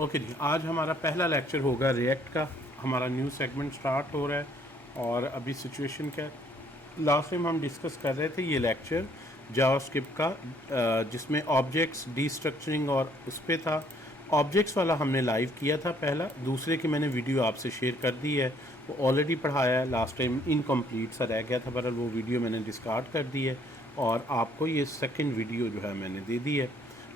Okay जी, आज हमारा पहला लेक्चर होगा रिएक्ट का। हमारा न्यू सेगमेंट स्टार्ट हो रहा है और अभी सिचुएशन क्या है, लास्ट टाइम हम डिस्कस कर रहे थे ये लेक्चर जावास्क्रिप्ट का, जिसमें ऑब्जेक्ट्स डीस्ट्रक्चरिंग और उस पर था। ऑब्जेक्ट्स वाला हमने लाइव किया था पहला, दूसरे की मैंने वीडियो आपसे शेयर कर दी है, वो ऑलरेडी पढ़ाया है। लास्ट टाइम इनकम्प्लीट सा रह गया था, पर वो वीडियो मैंने डिस्कार्ड कर दी है और आपको ये सेकंड वीडियो जो है मैंने दे दी है,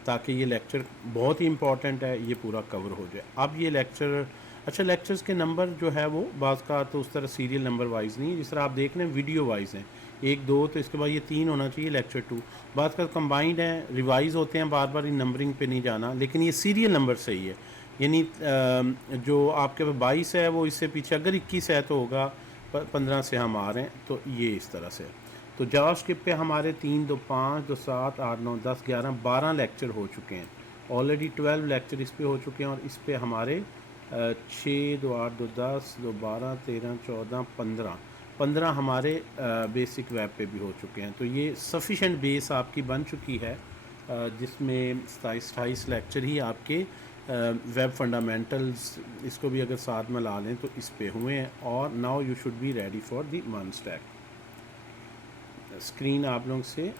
ताकि ये लेक्चर बहुत ही इंपॉर्टेंट है, ये पूरा कवर हो जाए। अब ये लेक्चर, अच्छा, लेक्चर्स के नंबर जो है वो बाज़ का तो उस तरह सीरियल नंबर वाइज नहीं है, जिस तरह आप देख रहे हैं वीडियो वाइज हैं, 1 2, तो इसके बाद ये 3 होना चाहिए लेक्चर 2। बात का कंबाइंड है, रिवाइज होते हैं, बार बार इन नंबरिंग पे नहीं जाना, लेकिन ये सीरियल नंबर सही है। यानी जो आपके पास 22 है वो इससे पीछे अगर 21 है तो होगा, 15 से हम आ रहे हैं, तो ये इस तरह से। तो जावास्क्रिप्ट पे हमारे 3 2 5 2 7 8 9 10 11 12 लेक्चर हो चुके हैं। ऑलरेडी 12 लेक्चर इस पे हो चुके हैं और इस पे हमारे 6 2 8 2 10 2 12 13 14 15 हमारे बेसिक वेब पे भी हो चुके हैं। तो ये सफिशेंट बेस आपकी बन चुकी है, जिसमें 27 लेक्चर ही आपके वेब फंडामेंटल्स, इसको भी अगर साथ में ला लें तो इस पे हुए हैं। और now you should be ready for the one stack. Screen आप लोगों से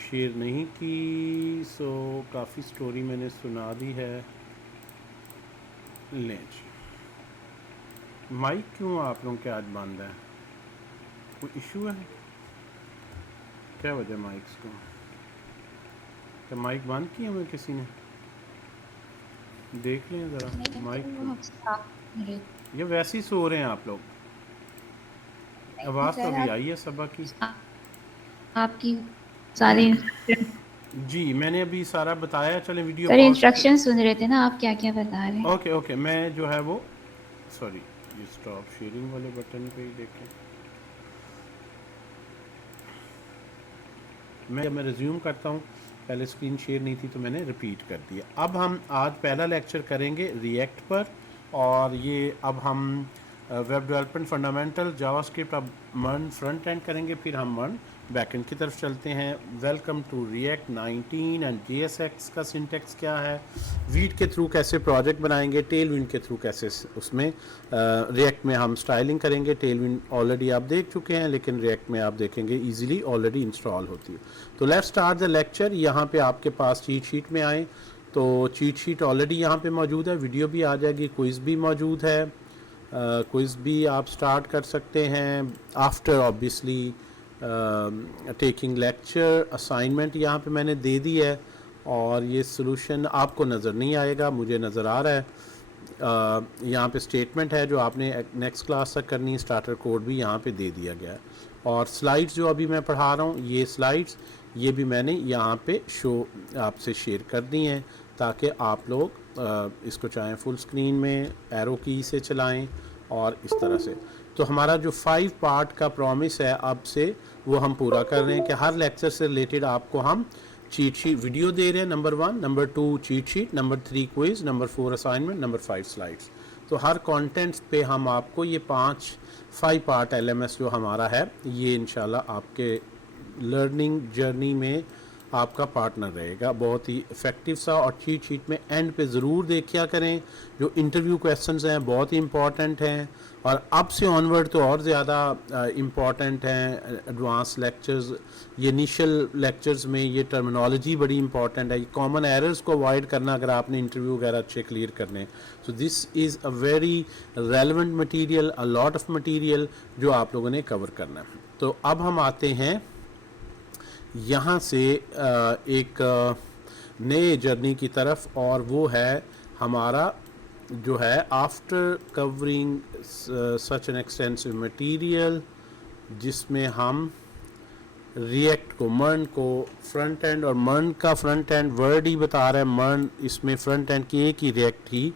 शेयर नहीं की, सो काफ़ी स्टोरी मैंने सुना दी है। लें जी, माइक क्यों आप लोगों के आज बंद है? कोई इशू है? क्या वजह माइक्स को? क्या माइक बंद किया हुआ किसी ने? देख लें ज़रा माइक को। ये वैसे ही सो रहे हैं आप लोग? आवाज़ तो अभी आई है सबा की। आपकी सारे जी मैंने अभी सारा बताया, चलें वीडियो सर पॉज। इंस्ट्रक्शन सुन रहे थे ना, आप क्या क्या बता रहे हैं। ओके ओके, मैं जो है वो सॉरी, ये स्टॉप शेयरिंग वाले बटन पे ही देखें। मैं रिज्यूम करता हूँ, पहले स्क्रीन शेयर नहीं थी तो मैंने रिपीट कर दिया। अब हम आज पहला लेक्चर करेंगे रिएक्ट पर, और ये अब हम वेब डेवलपमेंट फंडामेंटल जावास्क्रिप्ट अब मर्न फ्रंट एंड करेंगे, फिर हम मर्न बैक एंड की तरफ चलते हैं। Welcome to React 19 and JSX का सिंटेक्स क्या है, वीट के थ्रू कैसे प्रोजेक्ट बनाएंगे, टेल विंड के थ्रू कैसे उसमें रिएक्ट में हम स्टाइलिंग करेंगे। टेल विंड ऑलरेडी आप देख चुके हैं, लेकिन रिएक्ट में आप देखेंगे ईजिली ऑलरेडी इंस्टॉल होती है। तो लेट्स स्टार्ट द लेक्चर। यहाँ पे आपके पास चीट शीट में आए तो चीट शीट ऑलरेडी यहाँ पे मौजूद है, वीडियो भी आ जाएगी, क्विज़ भी मौजूद है। क्विज़ भी आप स्टार्ट कर सकते हैं after obviously taking lecture. Assignment यहाँ पे मैंने दे दी है और ये सोल्यूशन आपको नज़र नहीं आएगा, मुझे नज़र आ रहा है। यहाँ पे स्टेटमेंट है जो आपने नेक्स्ट क्लास तक करनी है, स्टार्टर कोड भी यहाँ पे दे दिया गया है। और स्लाइड्स जो अभी मैं पढ़ा रहा हूँ, ये स्लाइड्स ये भी मैंने यहाँ पे शो आपसे शेयर कर दी हैं, ताकि आप लोग इसको चाहें फुल स्क्रीन में एरो की से चलाएं और इस तरह से। तो हमारा जो 5 पार्ट का प्रॉमिस है अब से, वो हम पूरा कर रहे हैं कि हर लेक्चर से रिलेटेड आपको हम चीट शीट वीडियो दे रहे हैं, number 1, number 2 cheat sheet, number 3 quiz, number 4 assignment, number 5 slides. तो हर कंटेंट्स पे हम आपको ये 5 पार्ट LMS जो हमारा है, ये इंशाल्लाह आपके लर्निंग जर्नी में आपका पार्टनर रहेगा, बहुत ही इफ़ेक्टिव सा। और चीट शीट में एंड पे ज़रूर देखिया करें, जो इंटरव्यू क्वेश्चंस हैं बहुत ही इंपॉर्टेंट हैं, और अब से ऑनवर्ड तो और ज़्यादा इम्पॉर्टेंट हैं। एडवांस लेक्चर्स, ये इनिशियल लेक्चर्स में ये टर्मिनोलॉजी बड़ी इंपॉर्टेंट है, ये कॉमन एरर्स को अवॉइड करना अगर आपने इंटरव्यू वगैरह अच्छे क्लियर करने। So this is a very relevant material, a lot of material जो आप लोगों ने कवर करना है। तो अब हम आते हैं यहाँ से एक नए जर्नी की तरफ, और वो है हमारा जो है after covering such an extensive material, जिसमें हम रिएक्ट को, मर्न को फ्रंट एंड, और मर्न का फ्रंट एंड वर्ड ही बता रहा है, मर्न इसमें फ्रंट एंड की एक ही, रिएक्ट ही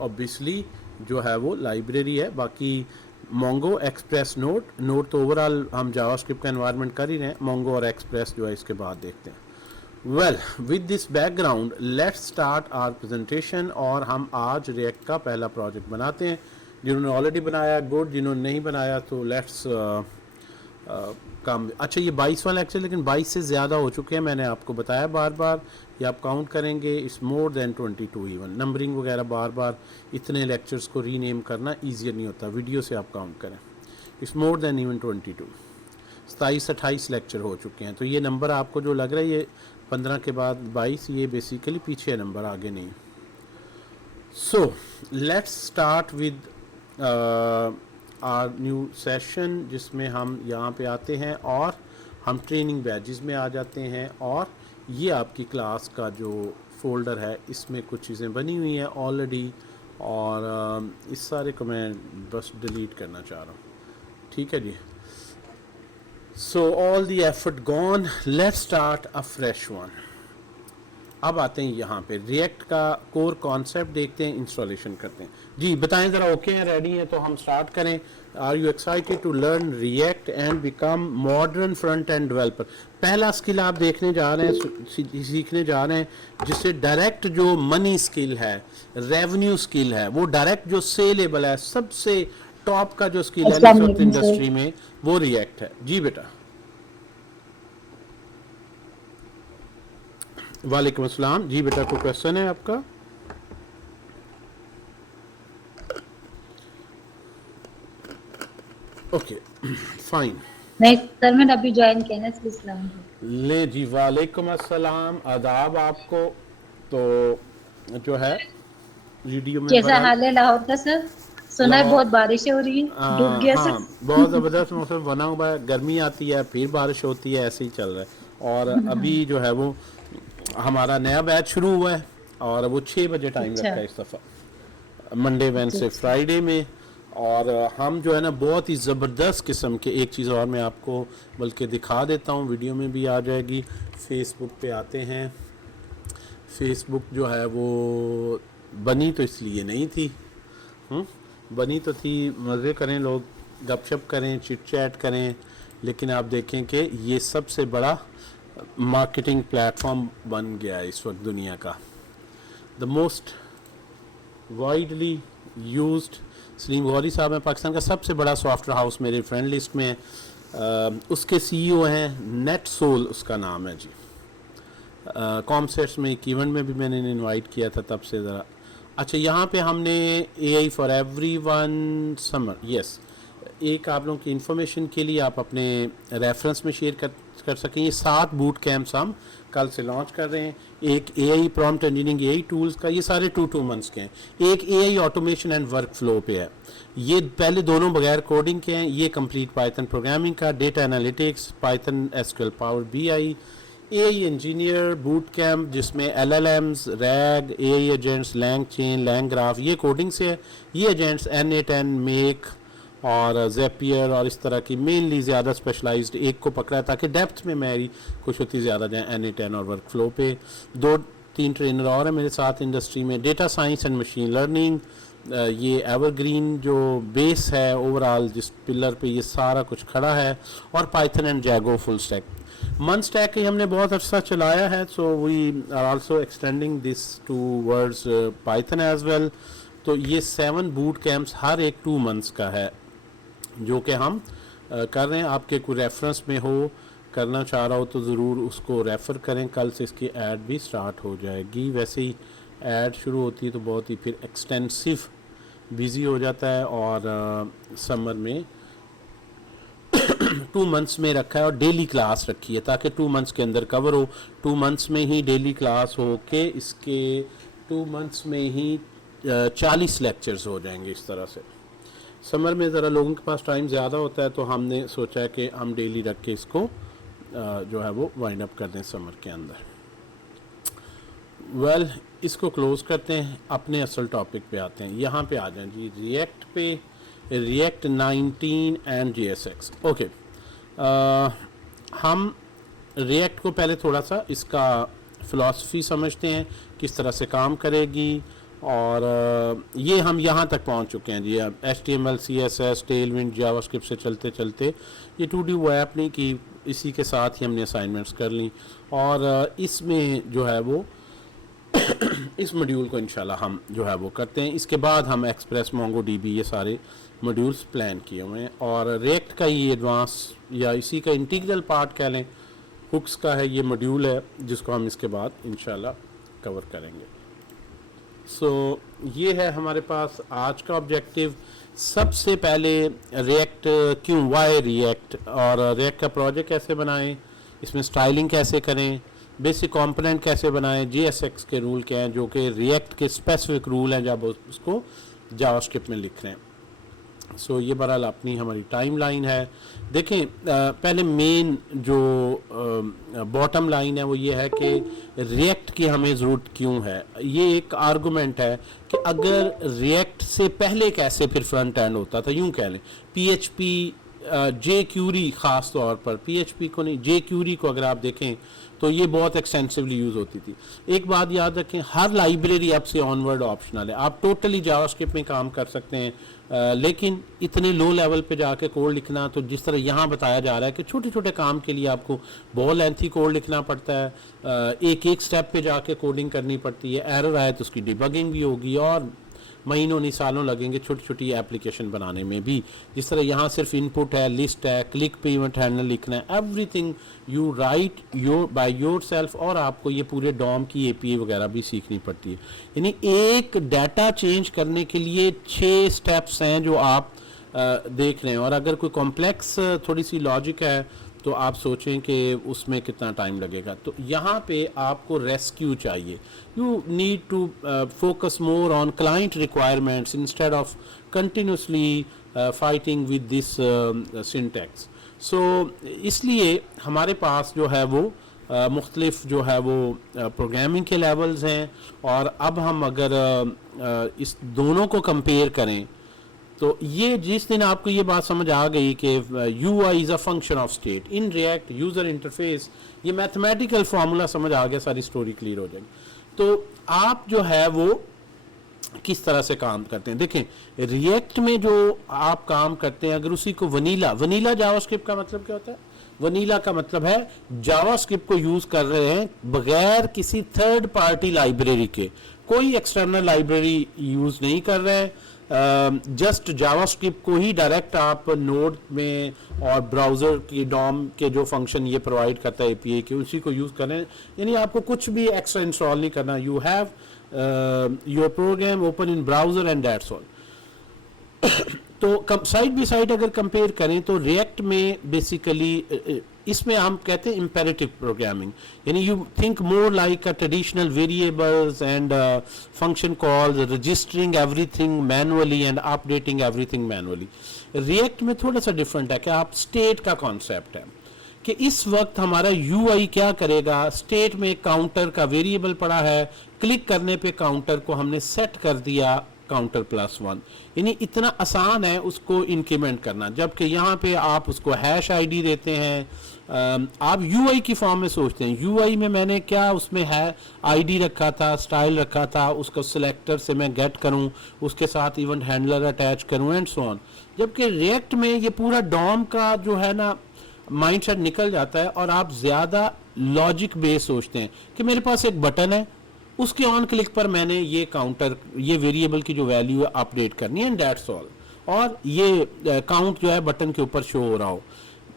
ऑब्वियसली जो है वो लाइब्रेरी है। बाकी मोंगो, एक्सप्रेस, नोट तो ओवरऑल हम जावास्क्रिप्ट का एनवायरनमेंट कर ही रहे हैं, मोंगो और एक्सप्रेस जो है इसके बाद देखते हैं। Well, with this background let's start our presentation, और हम आज रिएक्ट का पहला प्रोजेक्ट बनाते हैं। जिन्होंने ऑलरेडी बनाया गुड, जिन्होंने नहीं बनाया तो लेट्स कम। अच्छा ये 22 वाला लेक्चर, लेकिन 22 से ज़्यादा हो चुके हैं, मैंने आपको बताया बार बार। ये आप काउंट करेंगे, it's more than 22 even. Numbering वगैरह बार बार इतने लेक्चर्स को रीनेम करना ईजियर नहीं होता, वीडियो से आप काउंट करें। It's more than even 22, 27-28 lecture हो चुके हैं। तो ये नंबर आपको जो लग रहा है ये 15 के बाद 22, ये बेसिकली पीछे है नंबर, आगे नहीं। So let's start with our new session, जिसमें हम यहाँ पे आते हैं और हम ट्रेनिंग बैचेस में आ जाते हैं। और ये आपकी क्लास का जो फोल्डर है इसमें कुछ चीज़ें बनी हुई हैं ऑलरेडी, और इस सारे को मैं बस डिलीट करना चाह रहा हूँ, ठीक है जी। So all the effort gone, let's start a fresh one. अब आते हैं यहाँ पे रिएक्ट का कोर कॉन्सेप्ट देखते हैं, इंस्टॉलेशन करते हैं। जी बताएं ज़रा, ओके हैं, रेडी हैं, तो हम स्टार्ट करें। Are you excited to learn React and become modern front end developer? पहला स्किल आप देखने जा रहे हैं, सीखने जा रहे हैं, जिससे डायरेक्ट जो मनी स्किल है, रेवेन्यू स्किल है, वो डायरेक्ट जो सेलेबल है, सबसे टॉप का जो स्किल है इस वक्त इंडस्ट्री में, वो रिएक्ट है। जी बेटा। वालेकुम अस्सलाम। जी बेटा, कोई क्वेश्चन है आपका? Okay fine. नहीं सर, मैंने अभी ज्वाइन किया ना, इसलिए इस्लाम ले जी, वालेकुम अस्सलाम, आदाब आपको। तो जो है वीडियो में कैसा हाल है लाहौर का सर? सुना है बहुत बारिशें हो रही है, डूब गया हाँ, सर। बहुत ज़बरदस्त मौसम बना हुआ है, गर्मी आती है फिर बारिश होती है, ऐसे ही चल रहा है। और अभी जो है वो हमारा नया बैच शुरू हुआ है, और वो 6 बजे टाइम अच्छा। रखा है इस दफ़ा, मंडे वेडनेसडे फ्राइडे में। और हम जो है ना बहुत ही ज़बरदस्त किस्म के, एक चीज़ और मैं आपको बल्कि दिखा देता हूँ, वीडियो में भी आ जाएगी। फेसबुक पे आते हैं। फेसबुक जो है वो बनी तो इसलिए नहीं थी, बनी तो थी मज़े करें लोग, गपशप करें, चिट चैट करें, लेकिन आप देखें कि ये सबसे बड़ा मार्केटिंग प्लेटफॉर्म बन गया है इस वक्त दुनिया का। The most widely used, Salim Gauri साहब हैं, पाकिस्तान का सबसे बड़ा सॉफ्टवेयर हाउस मेरे फ्रेंड लिस्ट में है। उसके सीईओ हैं, नेट सोल उसका नाम है जी। कॉमसेट्स में एक इवेंट में भी मैंने इनवाइट किया था, तब से ज़रा। अच्छा यहाँ पे हमने AI for everyone summer, yes, एक आप लोगों की इंफॉर्मेशन के लिए आप अपने रेफरेंस में शेयर कर सकें। ये 7 बूट कैंप्स हम कल से लॉन्च कर रहे हैं। एक AI prompt engineering, AI tools का, ये सारे 2 मंथ्स के हैं। एक AI automation and work flow पे है, ये पहले दोनों बगैर कोडिंग के हैं। ये कंप्लीट पाइथन प्रोग्रामिंग का, data analytics, Python SQL power BI, AI engineer boot camp, जिसमें LLMs, RAG, AI agents, LangChain, LangGraph, ये कोडिंग से है। ये एजेंट्स N8N, मेक और Zapier और इस तरह की मेनली ज़्यादा स्पेशलाइज्ड एक को पकड़ा है, ताकि डेप्थ में मेरी कुछ होती ज़्यादा जाए N8N और वर्क फ्लो पे। 2-3 ट्रेनर और हैं मेरे साथ इंडस्ट्री में। Data science and machine learning, ये एवरग्रीन जो बेस है ओवरऑल, जिस पिलर पे ये सारा कुछ खड़ा है। और Python and Django full stack. मन स्टैक ही हमने बहुत अच्छा चलाया है, so we are also extending this towards Python as well. तो ये 7 बूट कैंप्स हर एक 2 मंथ्स का है, जो कि हम कर रहे हैं। आपके कोई रेफरेंस में हो, करना चाह रहा हो तो ज़रूर उसको रेफ़र करें। कल से इसकी ऐड भी स्टार्ट हो जाएगी। वैसे ही ऐड शुरू होती है तो बहुत ही फिर एक्सटेंसिव बिज़ी हो जाता है, और समर में 2 मंथ्स में रखा है, और डेली क्लास रखी है ताकि 2 मंथ्स के अंदर कवर हो। 2 मंथ्स में ही डेली क्लास हो के इसके 2 मंथ्स में ही 40 लेक्चर्स हो जाएंगे इस तरह से। समर में ज़रा लोगों के पास टाइम ज़्यादा होता है, तो हमने सोचा है कि हम डेली रख के इसको जो है वो वाइंड अप कर दें समर के अंदर। वेल, इसको क्लोज़ करते हैं, अपने असल टॉपिक पे आते हैं। यहाँ पे आ जाएं जी, रिएक्ट पे, रिएक्ट 19 एंड JSX। ओके, हम रिएक्ट को पहले थोड़ा सा इसका फ़िलासफ़ी समझते हैं, किस तरह से काम करेगी। और ये हम यहाँ तक पहुँच चुके हैं जी। अब HTML, CSS, टेलविंड, जावास्क्रिप्ट से चलते चलते ये 2D वो ऐप नहीं कि इसी के साथ ही हमने असाइनमेंट्स कर ली। और इसमें जो है वो इस मॉड्यूल को इंशाल्लाह हम जो है वो करते हैं। इसके बाद हम एक्सप्रेस, मोंगो डीबी, ये सारे मॉड्यूल्स प्लान किए हुए हैं। और रिएक्ट का ये एडवांस या इसी का इंटीग्रल पार्ट कह लें, हुक्स का है ये मॉड्यूल है जिसको हम इसके बाद इंशाल्लाह कवर करेंगे। सो ये है हमारे पास आज का ऑब्जेक्टिव। सबसे पहले रिएक्ट क्यों, वाई रिएक्ट, और रिएक्ट का प्रोजेक्ट कैसे बनाएं, इसमें स्टाइलिंग कैसे करें, बेसिक कंपोनेंट कैसे बनाएं, JSX के रूल क्या हैं जो कि रिएक्ट के स्पेसिफिक रूल हैं जब उसको जावास्क्रिप्ट में लिख रहे हैं। सो ये बहरहाल अपनी हमारी टाइम लाइन है। देखें पहले मेन जो बॉटम लाइन है वो ये है कि रिएक्ट की हमें ज़रूरत क्यों है। ये एक आर्गूमेंट है कि अगर रिएक्ट से पहले कैसे फिर फ्रंट एंड होता था, यूं कह लें PHP, jQuery ख़ास तौर पर, PHP को नहीं jQuery को अगर आप देखें तो ये बहुत एक्सटेंसिवली यूज़ होती थी। एक बात याद रखें, हर लाइब्रेरी अब से ऑनवर्ड ऑप्शनल है, आप टोटली जावास्क्रिप्ट में काम कर सकते हैं। लेकिन इतने लो लेवल पे जाके कोड लिखना, तो जिस तरह यहाँ बताया जा रहा है कि छोटे छोटे काम के लिए आपको बहुत लेंथी कोड लिखना पड़ता है, एक एक स्टेप पे जाके कोडिंग करनी पड़ती है, एरर आए तो उसकी डिबगिंग भी होगी और महीनों नहीं सालों लगेंगे छोटी छोटी एप्लीकेशन बनाने में भी। जिस तरह यहाँ सिर्फ इनपुट है, लिस्ट है, क्लिक पे इवेंट हैंडल लिखना है, everything you right by your self. और आपको ये पूरे डॉम की API वगैरह भी सीखनी पड़ती है। यानी एक डाटा चेंज करने के लिए 6 स्टेप्स हैं जो आप देख रहे हैं। और अगर कोई कॉम्प्लेक्स थोड़ी सी लॉजिक है तो आप सोचें कि उसमें कितना टाइम लगेगा। तो यहाँ पे आपको रेस्क्यू चाहिए। You need to focus more on client requirements instead of continuously fighting with this syntax. So इसलिए हमारे पास जो है वो मुख्तलिफ जो है वो प्रोग्रामिंग के लेवल्स हैं। और अब हम अगर इस दोनों को कंपेयर करें तो ये जिस दिन आपको ये बात समझ आ गई कि UI is a function of state in React user interface, ये मैथमेटिकल फार्मूला समझ आ गया, सारी स्टोरी क्लियर हो जाएगी। तो आप जो है वो किस तरह से काम करते हैं। देखें रिएक्ट में जो आप काम करते हैं, अगर उसी को वनीला जावास्क्रिप्ट का मतलब क्या होता है? वनीला का मतलब है जावास्क्रिप्ट को यूज कर रहे हैं बगैर किसी थर्ड पार्टी लाइब्रेरी के, कोई एक्सटर्नल लाइब्रेरी यूज नहीं कर रहे हैं। जस्ट जावास्क्रिप्ट को ही डायरेक्ट आप नोड में और ब्राउज़र की डॉम के जो फंक्शन ये प्रोवाइड करता है API के, उसी को यूज़ करें। यानी आपको कुछ भी एक्स्ट्रा इंस्टॉल नहीं करना। You have your program open in browser and that's all. तो साइड बाई साइड अगर कंपेयर करें तो रिएक्ट में बेसिकली इसमें हम कहते हैं इम्पेरेटिव प्रोग्रामिंग, यानी you think more like a traditional variables and function calls, registering everything manually and updating everything manually. React में थोड़ा सा डिफरेंट है कि आप स्टेट का कॉन्सेप्ट है कि इस वक्त हमारा UI क्या करेगा। स्टेट में काउंटर का वेरिएबल पड़ा है, क्लिक करने पे काउंटर को हमने सेट कर दिया काउंटर +1, यानी इतना आसान है उसको इंक्रीमेंट करना। जबकि यहाँ पे आप उसको #ID देते हैं। आप UI की फॉर्म में सोचते हैं, UI में मैंने क्या उसमें है ID रखा था, स्टाइल रखा था, उसको सिलेक्टर से मैं गेट करूँ, उसके साथ इवेंट हैंडलर अटैच करूँ एंड सो ऑन। जबकि रिएक्ट में ये पूरा डॉम का जो है ना माइंडसेट निकल जाता है और आप ज़्यादा लॉजिक बेस सोचते हैं कि मेरे पास एक बटन है, उसके ऑन क्लिक पर मैंने ये काउंटर, ये वेरिएबल की जो वैल्यू है अपडेट करनी है एंड दैट्स ऑल। और ये काउंट जो है बटन के ऊपर शो हो रहा हो,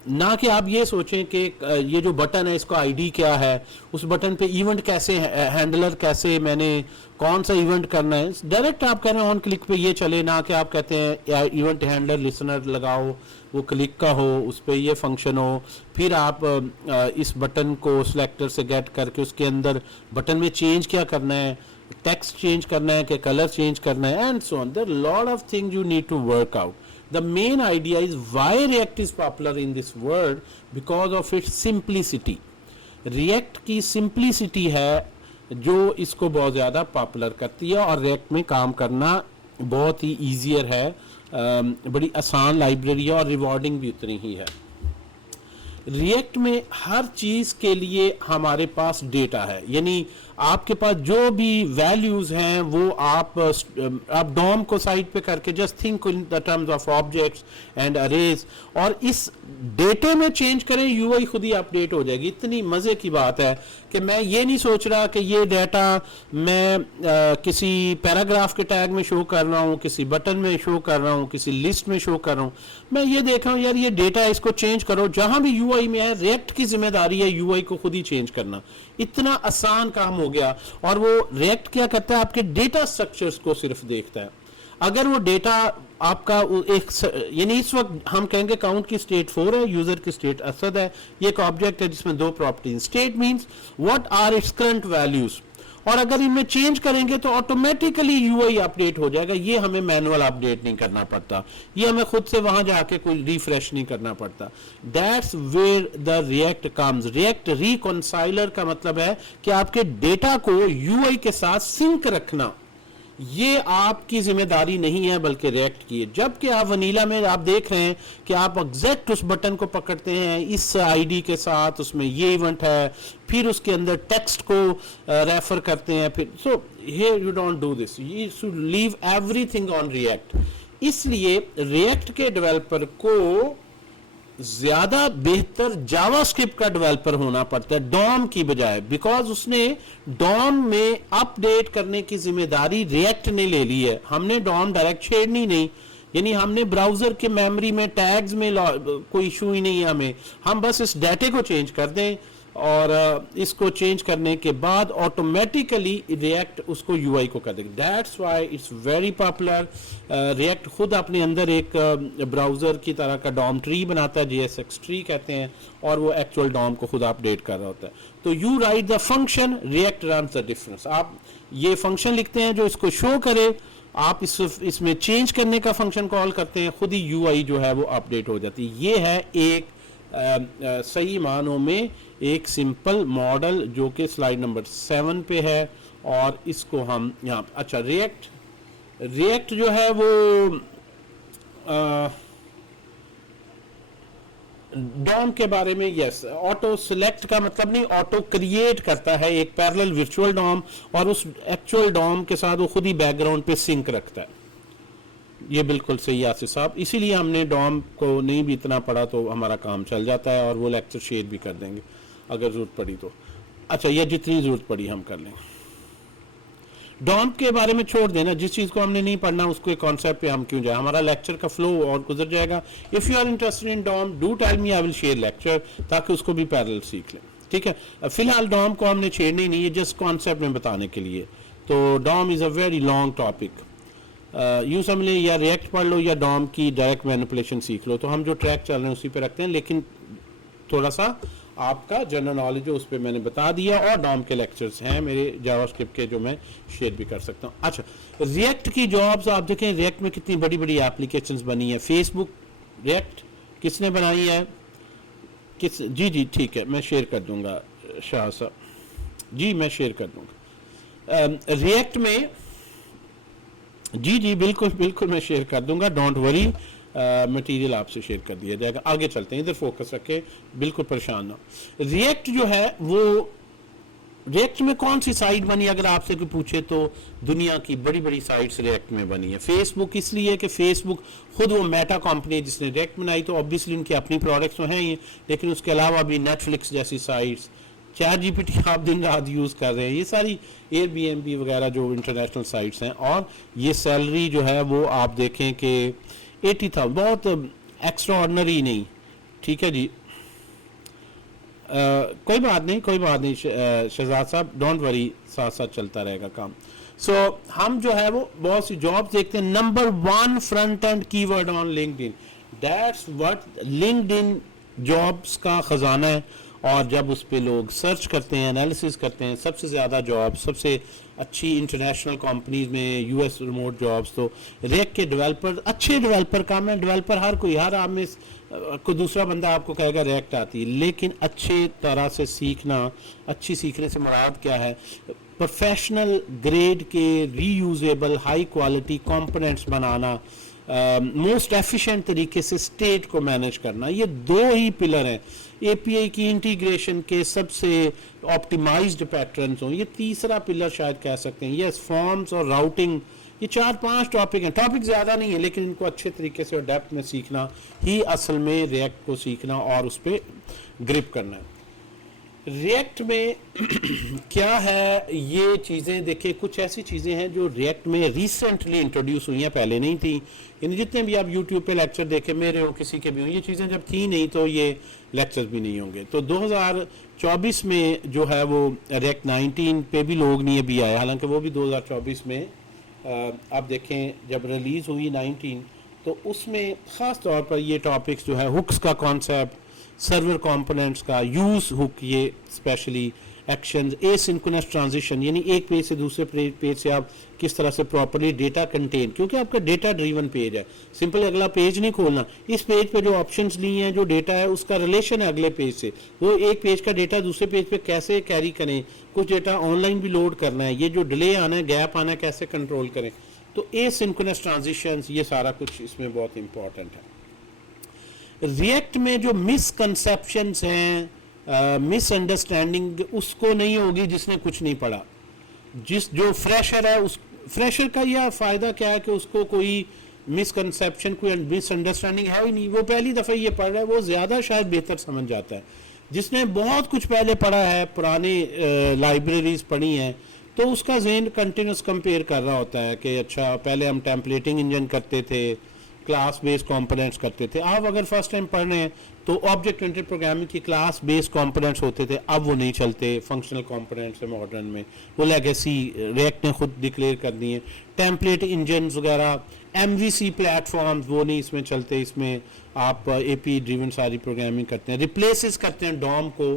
ना कि आप ये सोचें कि ये जो बटन है इसका ID क्या है, उस बटन पे इवेंट कैसे, हैंडलर कैसे, मैंने कौन सा इवेंट करना है। डायरेक्ट आप कह रहे हैं ऑन क्लिक पे ये चले, ना कि आप कहते हैं इवेंट हैंडलर लिसनर लगाओ, वो क्लिक का हो, उस पर ये फंक्शन हो, फिर आप इस बटन को सिलेक्टर से गेट करके उसके अंदर बटन में चेंज क्या करना है, टेक्स्ट चेंज करना है कि कलर चेंज करना है and so on. There lot of things you need to work out. The main idea is why React is popular in this world because of its simplicity. React की simplicity है जो इसको बहुत ज़्यादा popular करती है और React में काम करना बहुत ही ईजियर है, बड़ी आसान लाइब्रेरी है और रिवॉर्डिंग भी उतनी ही है। रिएक्ट में हर चीज़ के लिए हमारे पास डेटा है, यानी आपके पास जो भी वैल्यूज़ हैं वो आप डॉम को साइड पे करके just think in the terms of objects and arrays, और इस डेटे में चेंज करें, यूआई खुद ही अपडेट हो जाएगी। इतनी मज़े की बात है कि मैं ये नहीं सोच रहा कि ये डाटा मैं किसी पैराग्राफ के टैग में शो कर रहा हूँ, किसी बटन में शो कर रहा हूँ, किसी लिस्ट में शो कर रहा हूँ। मैं ये देख रहा हूँ यार ये डेटा इसको चेंज करो, जहाँ भी यूआई में है रिएक्ट की जिम्मेदारी है यूआई को खुद ही चेंज करना। इतना आसान काम हो गया। और वो रिएक्ट क्या करता है, आपके डेटा स्ट्रक्चर्स को सिर्फ देखता है। अगर वो डेटा आपका एक यानी इस वक्त हम कहेंगे काउंट की स्टेट 4 है, यूजर की स्टेट असद है, ये एक ऑब्जेक्ट है जिसमें दो properties, state means what are its current values, और अगर इनमें चेंज करेंगे तो ऑटोमेटिकली यूआई अपडेट हो जाएगा। ये हमें मैनुअल अपडेट नहीं करना पड़ता, ये हमें खुद से वहां जाके कोई रिफ्रेश नहीं करना पड़ता। That's where the React comes. React reconciler का मतलब है कि आपके डेटा को यूआई के साथ सिंक रखना, ये आपकी जिम्मेदारी नहीं है बल्कि रिएक्ट की है। जबकि आप वनीला में आप देख रहे हैं कि आप एग्जैक्ट उस बटन को पकड़ते हैं इस आईडी के साथ, उसमें ये इवेंट है, फिर उसके अंदर टेक्स्ट को रेफर करते हैं, फिर so here you don't do this, you should leave everything on react. इसलिए रिएक्ट के डेवलपर को ज्यादा बेहतर जावास्क्रिप्ट का डेवलपर होना पड़ता है डॉम की बजाय, बिकॉज उसने डॉम में अपडेट करने की जिम्मेदारी रिएक्ट ने ले ली है। हमने डॉम डायरेक्ट छेड़नी नहीं, यानी हमने ब्राउजर के मेमोरी में टैग्स में कोई इशू ही नहीं है हमें, हम बस इस डाटे को चेंज कर दें और इसको चेंज करने के बाद ऑटोमेटिकली रिएक्ट उसको यूआई को कर देगा। That's why it's very popular. React खुद अपने अंदर एक ब्राउज़र की तरह का डॉम ट्री बनाता है, JSX ट्री कहते हैं, और वो एक्चुअल डॉम को खुद अपडेट कर रहा होता है। तो you right the function, react runs the difference. आप ये फंक्शन लिखते हैं जो इसको शो करे, आप इसमें चेंज करने का फंक्शन कॉल करते हैं, खुद ही यूआई जो है वो अपडेट हो जाती है। ये है एक सही मानों में एक सिंपल मॉडल जो कि स्लाइड नंबर 7 पे है, और इसको हम यहाँ अच्छा रिएक्ट जो है वो डॉम के बारे में यस, ऑटो सिलेक्ट का मतलब नहीं, ऑटो क्रिएट करता है एक पैरेलल वर्चुअल डॉम, और उस एक्चुअल डॉम के साथ वो खुद ही बैकग्राउंड पे सिंक रखता है। ये बिल्कुल सही है आसिफ साहब, इसीलिए हमने डॉम को नहीं भी इतना पढ़ा तो हमारा काम चल जाता है, और वो लेक्चर शेयर भी कर देंगे अगर जरूरत पड़ी तो। अच्छा, ये जितनी जरूरत पड़ी हम कर लेंगे। डॉम के बारे में छोड़ देना, जिस चीज़ को हमने नहीं पढ़ना उसको एक कॉन्सेप्ट पे हम क्यों जाए, हमारा लेक्चर का फ्लो और गुजर जाएगा। If you are interested in DOM do tell me, I will share lecture, ताकि उसको भी पैरेलल सीख लें। ठीक है, फिलहाल डॉम को हमने छेड़नी नहीं है, जस्ट कॉन्सेप्ट में बताने के लिए। तो DOM is a very long topic, यूँ समझ लें या रिएक्ट पढ़ लो या डॉम की डायरेक्ट मैनिपुलेशन सीख लो। तो हम जो ट्रैक चल रहे हैं उसी पे रखते हैं, लेकिन थोड़ा सा आपका जनरल नॉलेज है उस पर मैंने बता दिया, और डॉम के लेक्चर्स हैं मेरे जावास्क्रिप्ट के जो मैं शेयर भी कर सकता हूँ। अच्छा, रिएक्ट की जॉब्स आप देखें, रिएक्ट में कितनी बड़ी बड़ी एप्लीकेशंस बनी है। फेसबुक रिएक्ट किसने बनाई है, किस जी ठीक है, मैं शेयर कर दूंगा शाह साहब जी, मैं शेयर कर दूंगा रिएक्ट में, जी बिल्कुल मैं शेयर कर दूंगा, डोंट वरी, मटेरियल आपसे शेयर कर दिया जाएगा। आगे चलते हैं, इधर फोकस रखें, बिल्कुल परेशान ना। रिएक्ट जो है वो, रिएक्ट में कौन सी साइट बनी अगर आपसे कोई पूछे तो दुनिया की बड़ी बड़ी साइट्स रिएक्ट में बनी है। फेसबुक इसलिए कि फेसबुक खुद वो मेटा कंपनी जिसने रिएक्ट बनाई, तो ऑब्वियसली उनकी अपनी प्रोडक्ट्स तो हैं ही, लेकिन उसके अलावा भी नेटफ्लिक्स जैसी साइट्स, ChatGPT आप दिन रात यूज़ कर रहे हैं, ये सारी Airbnb वगैरह जो इंटरनेशनल साइट्स हैं। और ये सैलरी जो है वो आप देखें कि 80,000, बहुत एक्स्ट्रा ऑर्डनरी नहीं। ठीक है जी, कोई बात नहीं शहजाद साहब, डोंट वरी, साथ साथ चलता रहेगा काम। सो हम जो है वो बहुत सी जॉब देखते हैं। Number 1 front end keyword on LinkedIn, that's what LinkedIn jobs का खजाना है। और जब उस पे लोग सर्च करते हैं, एनालिसिस करते हैं, सबसे ज़्यादा जॉब सबसे अच्छी इंटरनेशनल कंपनीज में US रिमोट जॉब्स, तो रिएक्ट के डेवलपर, अच्छे डेवलपर काम है। डेवलपर हर आप में कोई दूसरा बंदा आपको कहेगा रिएक्ट आती है, लेकिन अच्छे तरह से सीखना, अच्छी सीखने से मुराद क्या है, प्रोफेशनल ग्रेड के रीयूजेबल हाई क्वालिटी कंपोनेंट्स बनाना, मोस्ट एफिशिएंट तरीके से स्टेट को मैनेज करना, ये दो ही पिलर हैं। एपीआई की इंटीग्रेशन के सबसे ऑप्टिमाइज्ड पैटर्न्स हों, ये तीसरा पिलर शायद कह सकते हैं। यस, फॉर्म्स और राउटिंग, ये 4-5 टॉपिक हैं। टॉपिक ज़्यादा नहीं है लेकिन इनको अच्छे तरीके से और डेप्थ में सीखना ही असल में रिएक्ट को सीखना और उस पर ग्रिप करना है। रिएक्ट में क्या है, ये चीज़ें देखिए, कुछ ऐसी चीज़ें हैं जो रिएक्ट में रिसेंटली इंट्रोड्यूस हुई हैं, पहले नहीं थी। यानी जितने भी आप यूट्यूब पे लेक्चर देखें, मेरे हो किसी के भी हो, ये चीज़ें जब थी नहीं तो ये लेक्चर्स भी नहीं होंगे। तो 2024 में जो है वो रिएक्ट 19 पे भी लोग नहीं अभी आए, हालांकि वो भी 2024 में आप देखें जब रिलीज़ हुई 19 तो उसमें ख़ास तौर पर ये टॉपिक्स जो है, हुक्स का कॉन्सेप्ट, सर्वर कंपोनेंट्स का यूज़, हुक ये स्पेशली, एक्शंस, एसिंक्रोनस ट्रांजिशन, यानी एक पेज से दूसरे पेज से आप किस तरह से प्रॉपर्ली डेटा कंटेन, क्योंकि आपका डेटा ड्रीवन पेज है, सिंपल अगला पेज नहीं खोलना, इस पेज पे जो ऑप्शंस लिए हैं, जो डेटा है उसका रिलेशन है अगले पेज से, वो एक पेज का डेटा दूसरे पेज पे कैसे कैरी करें, कुछ डेटा ऑनलाइन भी लोड करना है, ये जो डिले आना है, गैप आना है, कैसे कंट्रोल करें। तो एसिंक्रोनस ट्रांजिशंस, ये सारा कुछ इसमें बहुत इंपॉर्टेंट है। रिएक्ट में जो मिसकंसेप्शंस हैं, मिसअंडरस्टैंडिंग, उसको नहीं होगी जिसने कुछ नहीं पढ़ा। जो फ्रेशर है, उस फ्रेशर का यह फ़ायदा क्या है कि उसको कोई मिसकंसेप्शन, कोई मिसअंडरस्टैंडिंग है ही नहीं, वो पहली दफ़ा ये पढ़ रहा है, वो ज़्यादा शायद बेहतर समझ जाता है। जिसने बहुत कुछ पहले पढ़ा है, पुरानी लाइब्रेरीज पढ़ी हैं, तो उसका ज़हन कंटिन्यूस कंपेयर कर रहा होता है कि अच्छा पहले हम टेम्पलेटिंग इंजन करते थे, क्लास बेस्ड कंपोनेंट्स करते थे। आप अगर फर्स्ट टाइम पढ़ रहे हैं तो ऑब्जेक्ट ओरिएंटेड प्रोग्रामिंग की क्लास बेस्ड कंपोनेंट्स होते थे, अब वो नहीं चलते, फंक्शनल कंपोनेंट्स है मॉडर्न में, वो लेगेसी रिएक्ट ने खुद डिक्लेयर कर दी है। टेम्पलेट इंजन वगैरह, एमवीसी प्लेटफॉर्म्स, वो नहीं इसमें चलते, इसमें आप एपी ड्रिवन सारी प्रोग्रामिंग करते हैं। रिप्लेसेस करते हैं डॉम को,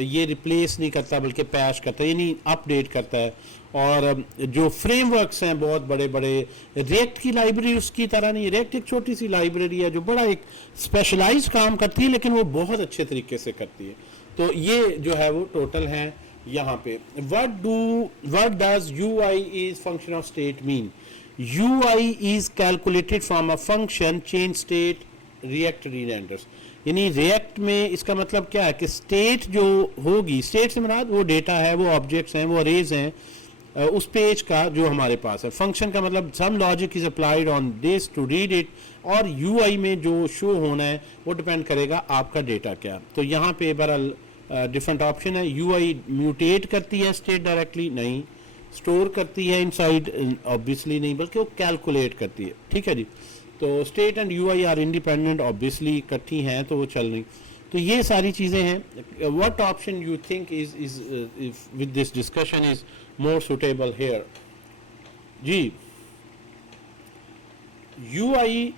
ये रिप्लेस नहीं करता बल्कि पैच करता है, यानी अपडेट करता है। और जो फ्रेमवर्क्स हैं बहुत बड़े बड़े, रिएक्ट की लाइब्रेरी उसकी तरह नहीं, रिएक्ट एक छोटी सी लाइब्रेरी है जो बड़ा एक स्पेशलाइज्ड काम करती है, लेकिन वो बहुत अच्छे तरीके से करती है। तो ये जो है वो टोटल है यहाँ पे। What does UI is function of state mean? UI is calculated from a function change state React rerenders, यानी रिएक्ट में इसका मतलब क्या है कि स्टेट जो होगी, स्टेट से मुराद वो डेटा है, वो ऑब्जेक्ट्स हैं, वो अरेज हैं उस पेज का जो हमारे पास है। फंक्शन का मतलब some logic is applied on this to read it, और यूआई में जो शो होना है वो डिपेंड करेगा आपका डेटा क्या। तो यहाँ पे बहरहाल डिफरेंट ऑप्शन है। यूआई म्यूटेट करती है स्टेट डायरेक्टली नहीं, स्टोर करती है इनसाइड ऑब्वियसली नहीं, बल्कि वो कैलकुलेट करती है। ठीक है जी, तो state and UI are independent, obviously इकट्ठी हैं तो वो चल रही। तो ये सारी चीज़ें हैं। What option you think is with this discussion is more suitable here? जी, यूआई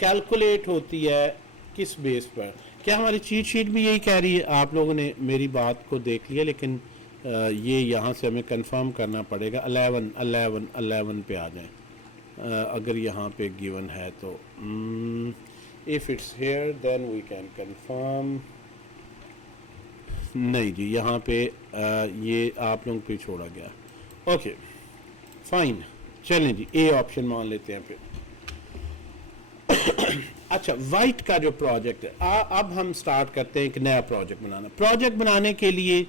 कैलकुलेट होती है किस बेस पर? क्या हमारी चीट शीट भी यही कह रही है? आप लोगों ने मेरी बात को देख लिया, लेकिन ये यहाँ से हमें कंफर्म करना पड़ेगा। 11 पे आ जाएं अगर यहाँ पे गिवन है तो। If it's here then we can confirm. नहीं जी, यहाँ पे ये आप लोगों पे छोड़ा गया। ओके फाइन, चलें जी, ए ऑप्शन मान लेते हैं फिर। अच्छा, वाइट का जो प्रोजेक्ट है, अब हम स्टार्ट करते हैं एक नया प्रोजेक्ट बनाना। प्रोजेक्ट बनाने के लिए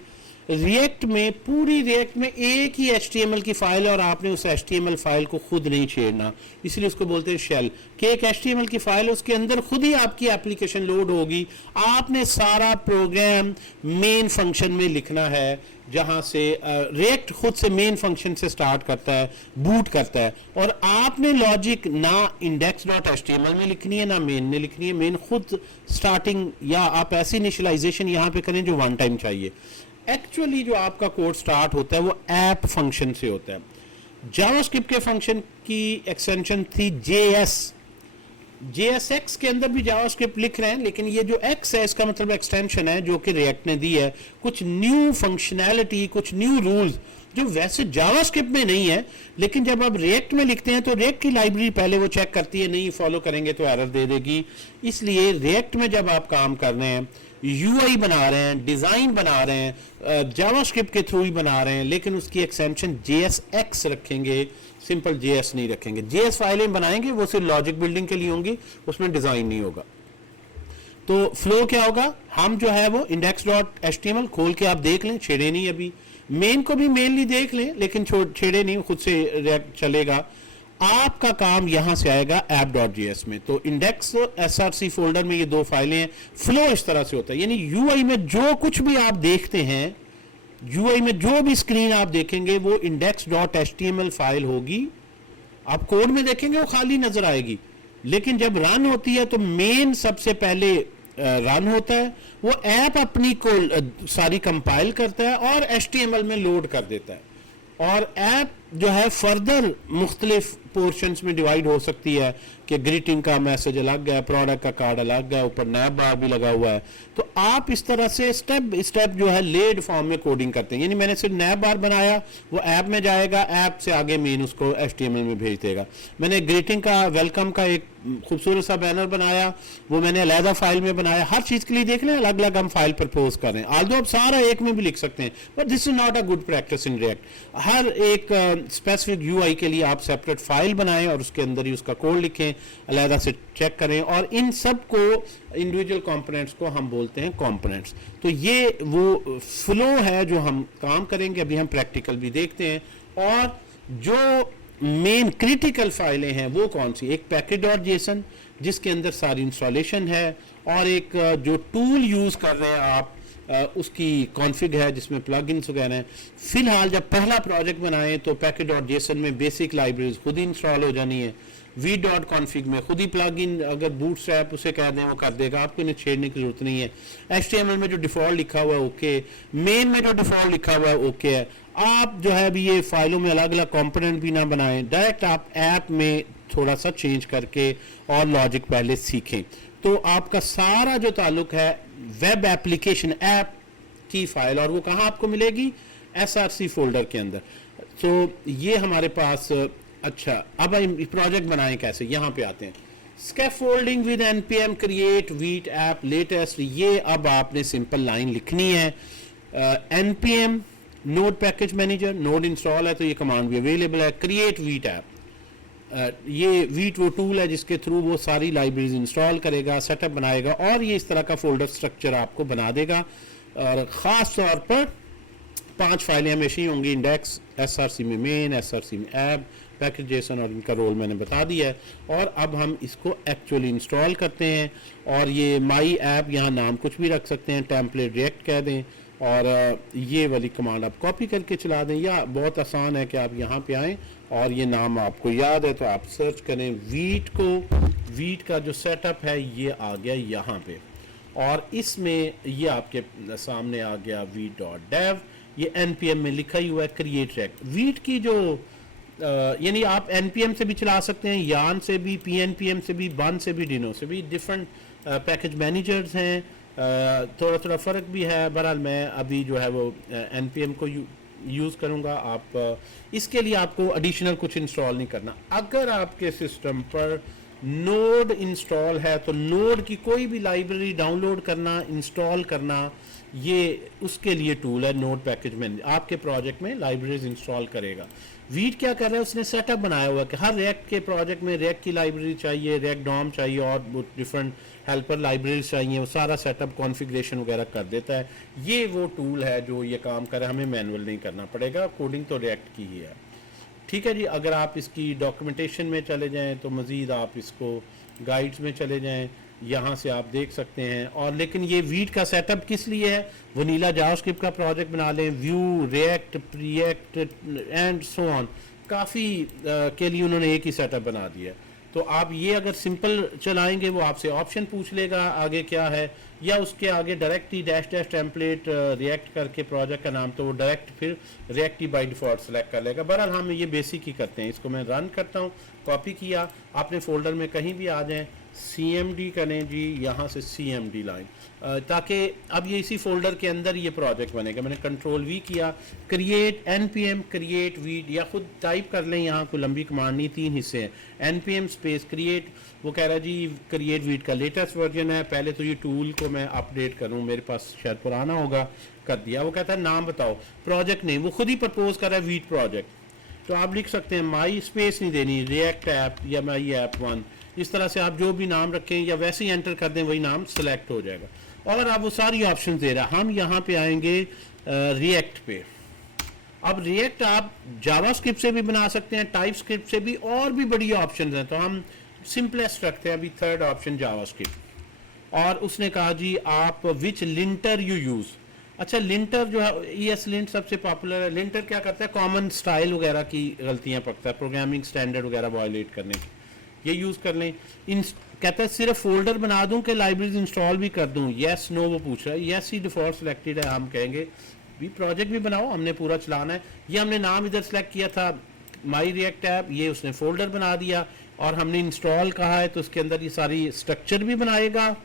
रिएक्ट में, पूरी रिएक्ट में एक ही HTML की फाइल है और आपने उस HTML फाइल को खुद नहीं छेड़ना, इसलिए उसको बोलते हैं शेल। कि एक HTML की फाइल है, उसके अंदर खुद ही आपकी एप्लीकेशन लोड होगी, आपने सारा प्रोग्राम मेन फंक्शन में लिखना है, जहां से रिएक्ट खुद से मेन फंक्शन से स्टार्ट करता है, बूट करता है, और आपने लॉजिक ना index.html में लिखनी है ना मेन में लिखनी है। मेन खुद स्टार्टिंग, या आप ऐसी इनिशियलाइजेशन यहाँ पे करें जो वन टाइम चाहिए। एक्चुअली जो आपका कोड स्टार्ट होता है वो ऐप फंक्शन से होता है। जावास्क्रिप्ट के फंक्शन की एक्सटेंशन थी JSX के अंदर भी जावास्क्रिप्ट लिख रहे हैं, लेकिन ये जो X है इसका मतलब एक्सटेंशन है जो कि रिएक्ट ने दी है। कुछ न्यू फंक्शनैलिटी, कुछ न्यू रूल्स जो वैसे जावास्क्रिप्ट में नहीं है, लेकिन जब आप रिएक्ट में लिखते हैं तो रिएक्ट की लाइब्रेरी पहले वो चेक करती है, नहीं फॉलो करेंगे तो एरर दे देगी। इसलिए रिएक्ट में जब आप काम कर रहे हैं, यूआई बना रहे हैं, डिज़ाइन बना रहे हैं, जावास्क्रिप्ट के थ्रू ही बना रहे हैं, लेकिन उसकी एक्सटेंशन JSX रखेंगे, सिंपल JS नहीं रखेंगे। JS फाइलें बनाएंगे वो सिर्फ लॉजिक बिल्डिंग के लिए होंगी, उसमें डिज़ाइन नहीं होगा। तो फ्लो क्या होगा, हम जो है वो index.html खोल के आप देख लें, छेड़े नहीं, अभी मेन को भी मेनली देख लें लेकिन छेड़े नहीं, खुद से रिएक्ट चलेगा। आपका काम यहां से आएगा app.js में। तो इंडेक्स src फोल्डर में ये दो फाइलें हैं। फ्लो इस तरह से होता है, यानी यूआई में जो कुछ भी आप देखते हैं, यूआई में जो भी स्क्रीन आप देखेंगे वो index.html फाइल होगी। आप कोड में देखेंगे वो खाली नजर आएगी, लेकिन जब रन होती है तो मेन सबसे पहले रन होता है, वो ऐप अपनी को सारी कंपाइल करता है और HTML में लोड कर देता है। और ऐप जो है फर्दर मुख्तलिफ पोर्शंस में डिवाइड हो सकती है कि ग्रीटिंग का मैसेज अलग है, प्रोडक्ट का कार्ड अलग है, ऊपर नैब बार भी लगा हुआ है। तो आप इस तरह से स्टेप स्टेप जो है लेड फॉर्म में कोडिंग करते हैं। यानी मैंने सिर्फ नैब बार बनाया, वो ऐप में जाएगा, ऐप से आगे मेन उसको HTML में भेज देगा। मैंने ग्रीटिंग का, वेलकम का एक खूबसूरत सा बैनर बनाया, वो मैंने अलहदा फाइल में बनाया। हर चीज़ के लिए देख लें अलग अलग हम फाइल प्रपोज कर रहे हैं, आल्दो आप सारा एक में भी लिख सकते हैं, but this is not a good practice in React. हर एक स्पेसिफिक यूआई के लिए आप सेपरेट फाइल बनाएं और उसके अंदर ही उसका कोड लिखें, अलहदा से चेक करें, और इन सब को इंडिविजुअल कंपोनेंट्स को हम बोलते हैं कंपोनेंट्स। तो ये वो फ्लो है जो हम काम करेंगे, अभी हम प्रैक्टिकल भी देखते हैं। और जो मेन क्रिटिकल फाइलें हैं वो कौन सी, एक package.json जिसके अंदर सारी इंस्टॉलेशन है, और एक जो टूल यूज़ कर रहे हैं आप उसकी कॉन्फ़िग है जिसमें प्लगइन्स वगैरह हैं। फिलहाल जब पहला प्रोजेक्ट बनाएं तो package.json में बेसिक लाइब्रेरीज खुद ही इंस्टॉल हो जानी है। v.config में खुद ही प्लगइन, अगर बूटस्ट्रैप उसे कह दें वो कर देगा, आपको इन्हें छेड़ने की जरूरत नहीं है। HTML में जो डिफ़ॉल्ट लिखा हुआ है ओके, मेन में जो डिफ़ॉल्ट लिखा हुआ है ओके है। आप जो है अभी ये फाइलों में अलग अलग कंपोनेंट भी ना बनाएं, डायरेक्ट आप ऐप में थोड़ा सा चेंज करके और लॉजिक पहले सीखें। तो आपका सारा जो ताल्लुक है वेब एप्लीकेशन ऐप की फाइल, और वो कहाँ आपको मिलेगी, SRC फोल्डर के अंदर। तो ये हमारे पास, अच्छा अब हम प्रोजेक्ट बनाएं कैसे, यहाँ पे आते हैं। Scaffolding with npm create wheat app latest, ये अब आपने सिंपल लाइन लिखनी है। npm node package manager, node install है तो ये कमांड भी अवेलेबल है। क्रिएट वीट ऐप, ये वीट वो टूल है जिसके थ्रू वो सारी लाइब्रेरीज इंस्टॉल करेगा, सेटअप बनाएगा, और ये इस तरह का फोल्डर स्ट्रक्चर आपको बना देगा। और ख़ास तौर पर 5 फाइलें हमेशा ही होंगी, इंडेक्स, SRC में मेन, SRC में ऐप, पैकेज.json, और इनका रोल मैंने बता दिया है। और अब हम इसको एक्चुअली इंस्टॉल करते हैं, और ये माई ऐप, यहाँ नाम कुछ भी रख सकते हैं, टेम्पलेट रिएक्ट कह दें, और ये वाली कमांड आप कॉपी करके चला दें, या बहुत आसान है कि आप यहाँ पे आएँ और ये नाम आपको याद है तो आप सर्च करें वीट को। वीट का जो सेटअप है ये आ गया यहाँ पे, और इसमें ये आपके सामने आ गया वीट.dev, ये npm में लिखा ही हुआ है क्रिएट रिएक्ट। वीट की जो यानी आप npm से भी चला सकते हैं, यान से भी, pnpm से भी, बन से भी, डिनो से भी, डिफरेंट पैकेज मैनेजर्स हैं, थोड़ा थोड़ा फ़र्क भी है। बहरहाल मैं अभी जो है वो npm को यूज़ करूँगा। आप इसके लिए आपको एडिशनल कुछ इंस्टॉल नहीं करना। अगर आपके सिस्टम पर नोड इंस्टॉल है तो नोड की कोई भी लाइब्रेरी डाउनलोड करना, इंस्टॉल करना, ये उसके लिए टूल है नोड पैकेज मैनेजर, आपके प्रोजेक्ट में लाइब्रेरीज इंस्टॉल करेगा। वीट क्या कर रहा है, उसने सेटअप बनाया हुआ है कि हर रिएक्ट के प्रोजेक्ट में रिएक्ट की लाइब्रेरी चाहिए, रिएक्ट डॉम चाहिए, और डिफरेंट हेल्पर लाइब्रेरीज चाहिए, वो सारा सेटअप कॉन्फ़िगरेशन वगैरह कर देता है। ये वो टूल है जो ये काम कर रहा है, हमें मैनुअल नहीं करना पड़ेगा, कोडिंग तो रिएक्ट की ही है। ठीक है जी, अगर आप इसकी डॉक्यूमेंटेशन में चले जाएं तो मज़ीद आप इसको गाइड्स में चले जाएं, यहाँ से आप देख सकते हैं। और लेकिन ये वीट का सेटअप किस लिए है, वनीला जावास्क्रिप्ट का प्रोजेक्ट बना लें, Vue, React, Preact and so on, काफ़ी के लिए उन्होंने एक ही सेटअप बना दिया। तो आप ये अगर सिंपल चलाएंगे वो आपसे ऑप्शन पूछ लेगा आगे क्या है, या उसके आगे डायरेक्ट ही डैश डैश टेम्पलेट रिएक्ट करके प्रोजेक्ट का नाम, तो वो डायरेक्ट फिर react he by default select कर लेगा। बहरहाल हम ये बेसिक ही करते हैं। इसको मैं रन करता हूँ, कॉपी किया, अपने फोल्डर में कहीं भी आ जाएँ, CMD करें जी, यहाँ से CMD लाइन, ताकि अब ये इसी फोल्डर के अंदर ये प्रोजेक्ट बनेगा। मैंने कंट्रोल V किया, क्रिएट NPM क्रिएट वीड, या खुद टाइप कर लें, यहाँ कोई लंबी कमांड नहीं, 3 हिस्से हैं, NPM स्पेस क्रिएट। वो कह रहा है जी क्रिएट वीड का लेटेस्ट वर्जन है, पहले तो ये टूल को मैं अपडेट करूँ, मेरे पास शायद पुराना होगा, कर दिया। वो कहता है नाम बताओ, प्रोजेक्ट नेम, वो खुद ही प्रपोज कर रहा है वीड प्रोजेक्ट, तो आप लिख सकते हैं माई स्पेस नहीं देनी, रिएक्ट ऐप या माई ऐप 1, इस तरह से आप जो भी नाम रखें या वैसे ही एंटर कर दें, वही नाम सेलेक्ट हो जाएगा। और अब वो सारी ऑप्शन दे रहा है। हम यहाँ पे आएंगे रिएक्ट पे। अब रिएक्ट आप जावास्क्रिप्ट से भी बना सकते हैं, टाइप स्क्रिप्ट से भी, और भी बड़ी ऑप्शन हैं, तो हम सिंपलेस्ट रखते हैं अभी, थर्ड ऑप्शन जावास्क्रिप्ट। और उसने कहा जी आप विच लिंटर यू यूज़। अच्छा, लिंटर जो है ESLint सबसे पॉपुलर है। लिंटर क्या करता है, कॉमन स्टाइल वगैरह की गलतियाँ पकड़ता है, प्रोग्रामिंग स्टैंडर्ड वगैरह वायलेट करने की, ये यूज़ कर लें। कहता है सिर्फ फोल्डर बना दूं कि लाइब्रेरीज इंस्टॉल भी कर दूं, येस नो वो पूछ रहा है, येस ही डिफॉल्ट सिलेक्टेड है। हम कहेंगे भी प्रोजेक्ट भी बनाओ, हमने पूरा चलाना है। ये हमने नाम इधर सेलेक्ट किया था माई रिएक्ट ऐप, ये उसने फोल्डर बना दिया, और हमने इंस्टॉल कहा है तो उसके अंदर ये सारी स्ट्रक्चर भी बनाएगा,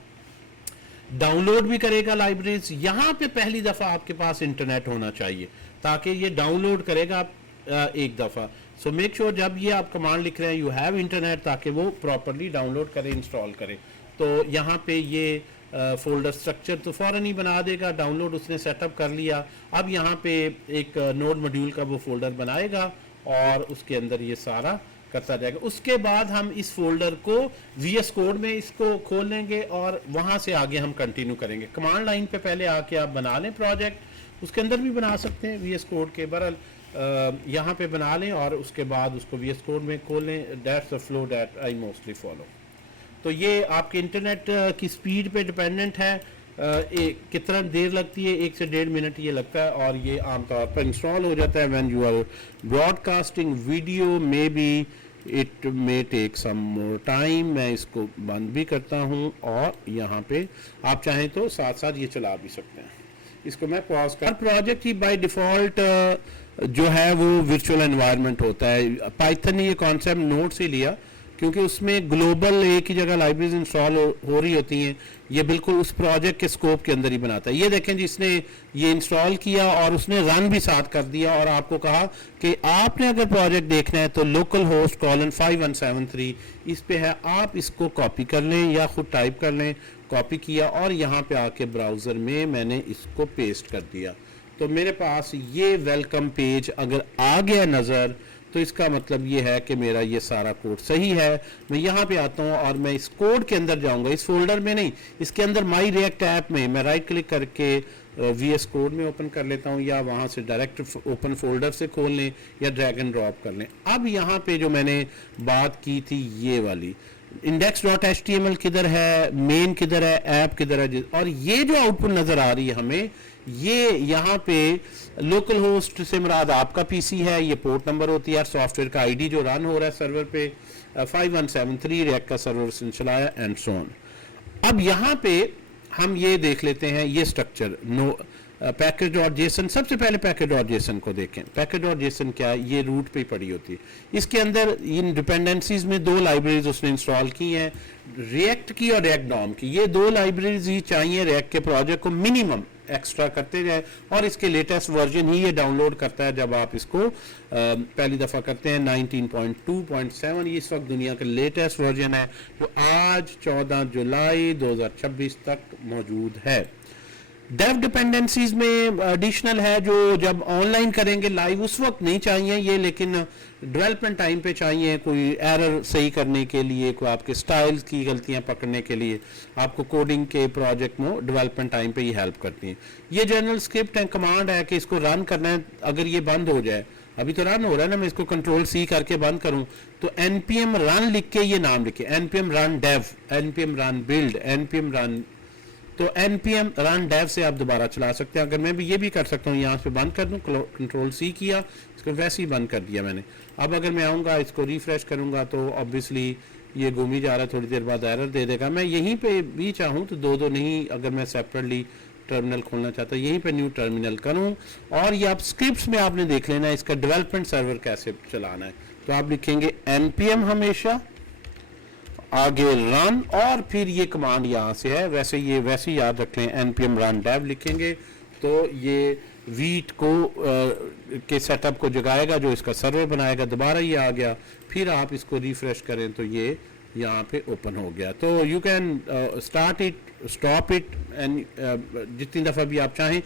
डाउनलोड भी करेगा लाइब्रेरीज। यहाँ पे पहली दफ़ा आपके पास इंटरनेट होना चाहिए ताकि ये डाउनलोड करेगा एक दफ़ा। सो मेक श्योर जब ये आप कमांड लिख रहे हैं यू हैव इंटरनेट, ताकि वो प्रॉपरली डाउनलोड करे, इंस्टॉल करे। तो यहाँ पे ये फोल्डर स्ट्रक्चर तो फ़ौरन ही बना देगा, डाउनलोड उसने सेटअप कर लिया। अब यहाँ पे एक नोड मॉड्यूल का वो फोल्डर बनाएगा और उसके अंदर ये सारा करता जाएगा। उसके बाद हम इस फोल्डर को VS कोड में इसको खोल लेंगे और वहाँ से आगे हम कंटिन्यू करेंगे। कमांड लाइन पे पहले आके आप बना लें प्रोजेक्ट, उसके अंदर भी बना सकते हैं VS कोड के, बहरहाल यहाँ पे बना लें और उसके बाद उसको VS कोड में खोल लें। That's the flow that I mostly follow. तो ये आपके इंटरनेट की स्पीड पे डिपेंडेंट है, कितना देर लगती है, 1 से 1.5 मिनट ये लगता है, और ये आमतौर पर इंस्टॉल हो जाता है when you are broadcasting video, maybe it may take some more time. मैं इसको बंद भी करता हूँ और यहाँ पे आप चाहें तो साथ साथ ये चला भी सकते हैं। इसको मैं पॉज कर, प्रोजेक्ट ही बाय डिफ़ॉल्ट जो है वो वर्चुअल एनवायरनमेंट होता है। पाइथन ने ये कॉन्सेप्ट नोड से लिया क्योंकि उसमें ग्लोबल एक ही जगह लाइब्रेरीज इंस्टॉल हो रही होती हैं। ये बिल्कुल उस प्रोजेक्ट के स्कोप के अंदर ही बनाता है। ये देखें जिसने ये इंस्टॉल किया और उसने रन भी साथ कर दिया और आपको कहा कि आपने अगर प्रोजेक्ट देखना है तो लोकल होस्ट कॉलन 5173 इस पे है, आप इसको कॉपी कर लें या खुद टाइप कर लें। कॉपी किया और यहाँ पे आके ब्राउज़र में मैंने इसको पेस्ट कर दिया, तो मेरे पास ये वेलकम पेज अगर आ गया नज़र, तो इसका मतलब ये है कि मेरा ये सारा कोड सही है। मैं यहाँ पे आता हूँ और मैं इस कोड के अंदर जाऊँगा, इस फोल्डर में नहीं, इसके अंदर माई रिएक्ट ऐप में मैं राइट क्लिक करके VS कोड में ओपन कर लेता हूँ, या वहाँ से डायरेक्ट ओपन फोल्डर से खोल लें या ड्रैग एंड ड्रॉप कर लें। अब यहाँ पे जो मैंने बात की थी ये वाली index.html किधर है, मेन किधर है, ऐप किधर है, और ये जो आउटपुट नज़र आ रही है हमें, ये यहाँ पे लोकल होस्ट से मुराद आपका PC है, ये पोर्ट नंबर होती है, सॉफ्टवेयर का ID जो रन हो रहा है सर्वर पे 5173 रिएक्ट का सर्वर उसने चलाया एंड सो ऑन। अब यहाँ पे हम ये देख लेते हैं ये स्ट्रक्चर package.json। सबसे पहले package.json को देखें। package.json क्या है, ये रूट पे ही पड़ी होती है। इसके अंदर इन डिपेंडेंसीज में 2 लाइब्रेरीज उसने इंस्टॉल की हैं, रिएक्ट की और रिएक्ट डॉम की। ये 2 लाइब्रेरीज ही चाहिए रिएक्ट के प्रोजेक्ट को मिनिमम एक्स्ट्रा करते जाए, और इसके लेटेस्ट वर्जन ही ये डाउनलोड करता है जब आप इसको पहली दफ़ा करते हैं। 19.2.7 ये इस वक्त दुनिया का लेटेस्ट वर्जन है जो आज 14 जुलाई 2026 तक मौजूद है। डेव डिपेंडेंसीज में एडिशनल है जो जब ऑनलाइन करेंगे लाइव उस वक्त नहीं चाहिए ये, लेकिन डेवलपमेंट टाइम पे चाहिए, कोई एरर सही करने के लिए, कोई आपके स्टाइल्स की गलतियां पकड़ने के लिए, आपको कोडिंग के प्रोजेक्ट में डेवलपमेंट टाइम पे ही हेल्प करती हैं। ये जनरल स्क्रिप्ट है, कमांड है कि इसको रन करना है। अगर ये बंद हो जाए, अभी तो रन हो रहा है ना, मैं इसको कंट्रोल C करके बंद करूं तो npm रन लिख के ये नाम लिखे, npm run dev, npm run build, npm run, तो npm रन डेव से आप दोबारा चला सकते हैं। अगर मैं भी ये भी कर सकता हूँ, यहाँ से बंद कर दूँ, कंट्रोल C किया, इसको वैसे ही बंद कर दिया मैंने। अब अगर मैं आऊँगा इसको रिफ्रेश करूँगा तो ऑब्वियसली ये घूम ही जा रहा है, थोड़ी देर बाद एरर दे देगा। मैं यहीं पे भी चाहूँ तो दो दो नहीं, अगर मैं सेपरेटली टर्मिनल खोलना चाहता हूँ यहीं पे न्यू टर्मिनल करूँ। और ये आप स्क्रिप्ट्स में आपने देख लेना है इसका डेवलपमेंट सर्वर कैसे चलाना है। तो आप लिखेंगे npm हमेशा, आगे रन, और फिर ये कमांड यहाँ से है, वैसे याद रख लें, npm run dev लिखेंगे तो ये वीट को के सेटअप को जगाएगा जो इसका सर्वर बनाएगा। दोबारा ये आ गया, फिर आप इसको रिफ्रेश करें तो ये यहाँ पे ओपन हो गया। तो you can start it, stop it, and जितनी दफ़ा भी आप चाहें।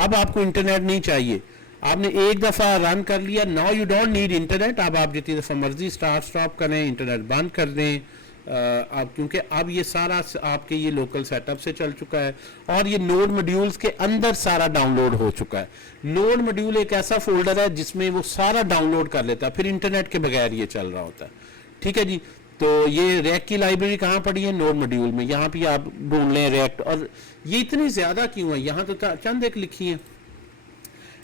अब आपको इंटरनेट नहीं चाहिए, आपने एक दफ़ा रन कर लिया, now you don't need internet. अब आप जितनी दफ़ा मर्जी स्टार्ट स्टॉप करें, इंटरनेट बंद कर दें, अब क्योंकि अब ये सारा आपके ये लोकल सेटअप से चल चुका है और ये नोड मॉड्यूल्स के अंदर सारा डाउनलोड हो चुका है। नोड मॉड्यूल एक ऐसा फोल्डर है जिसमें वो सारा डाउनलोड कर लेता है, फिर इंटरनेट के बगैर ये चल रहा होता है। ठीक है जी। तो ये रैक की लाइब्रेरी कहाँ पड़ी है? नोड मॉड्यूल में। यहाँ पे आप ढूंढ लें रैक, और ये इतनी ज्यादा क्यों है? यहाँ तो चंद एक लिखी है।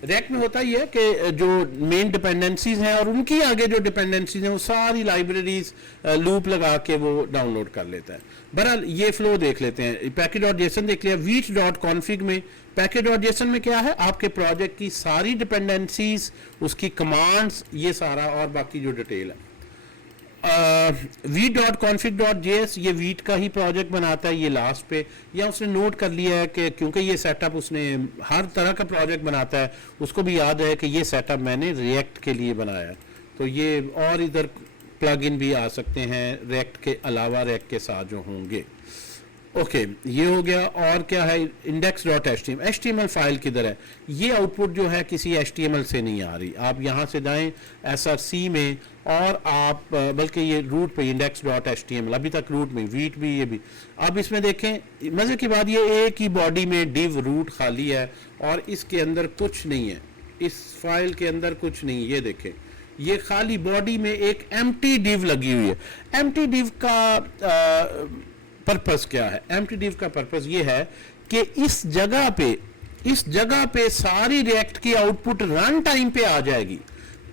रैक में होता ही है कि जो मेन डिपेंडेंसीज हैं और उनकी आगे जो डिपेंडेंसीज हैं वो सारी लाइब्रेरीज लूप लगा के वो डाउनलोड कर लेता है। बहरहाल ये फ्लो देख लेते हैं। पैकेज.जेसन देख लिया। वीट.कॉन्फिग में, पैकेज.जेसन में क्या है? आपके प्रोजेक्ट की सारी डिपेंडेंसीज, उसकी कमांड्स, ये सारा और बाकी जो डिटेल है। वीट.config.js ये वीट का ही प्रोजेक्ट बनाता है। ये लास्ट पे या उसने नोट कर लिया है कि क्योंकि ये सेटअप उसने हर तरह का प्रोजेक्ट बनाता है, उसको भी याद है कि ये सेटअप मैंने रिएक्ट के लिए बनाया है। तो ये और इधर प्लग इन भी आ सकते हैं रिएक्ट के अलावा, रिएक्ट के साथ जो होंगे। ओके, ये हो गया। और क्या है? index.html। HTML फाइल किधर है? ये आउटपुट जो है किसी HTML से नहीं आ रही। आप यहाँ से जाएं src में और आप बल्कि ये रूट पे index.html, अभी तक रूट में, वीट भी, ये भी। अब इसमें देखें मजे की बात, ये एक ही बॉडी में div रूट खाली है और इसके अंदर कुछ नहीं है, इस फाइल के अंदर कुछ नहीं। ये देखें, ये खाली बॉडी में एक empty div लगी हुई है। empty div का पर्पस क्या है? एम्प्टी डिव का पर्पस ये है कि इस जगह पे सारी रिएक्ट की आउटपुट रन टाइम पे आ जाएगी।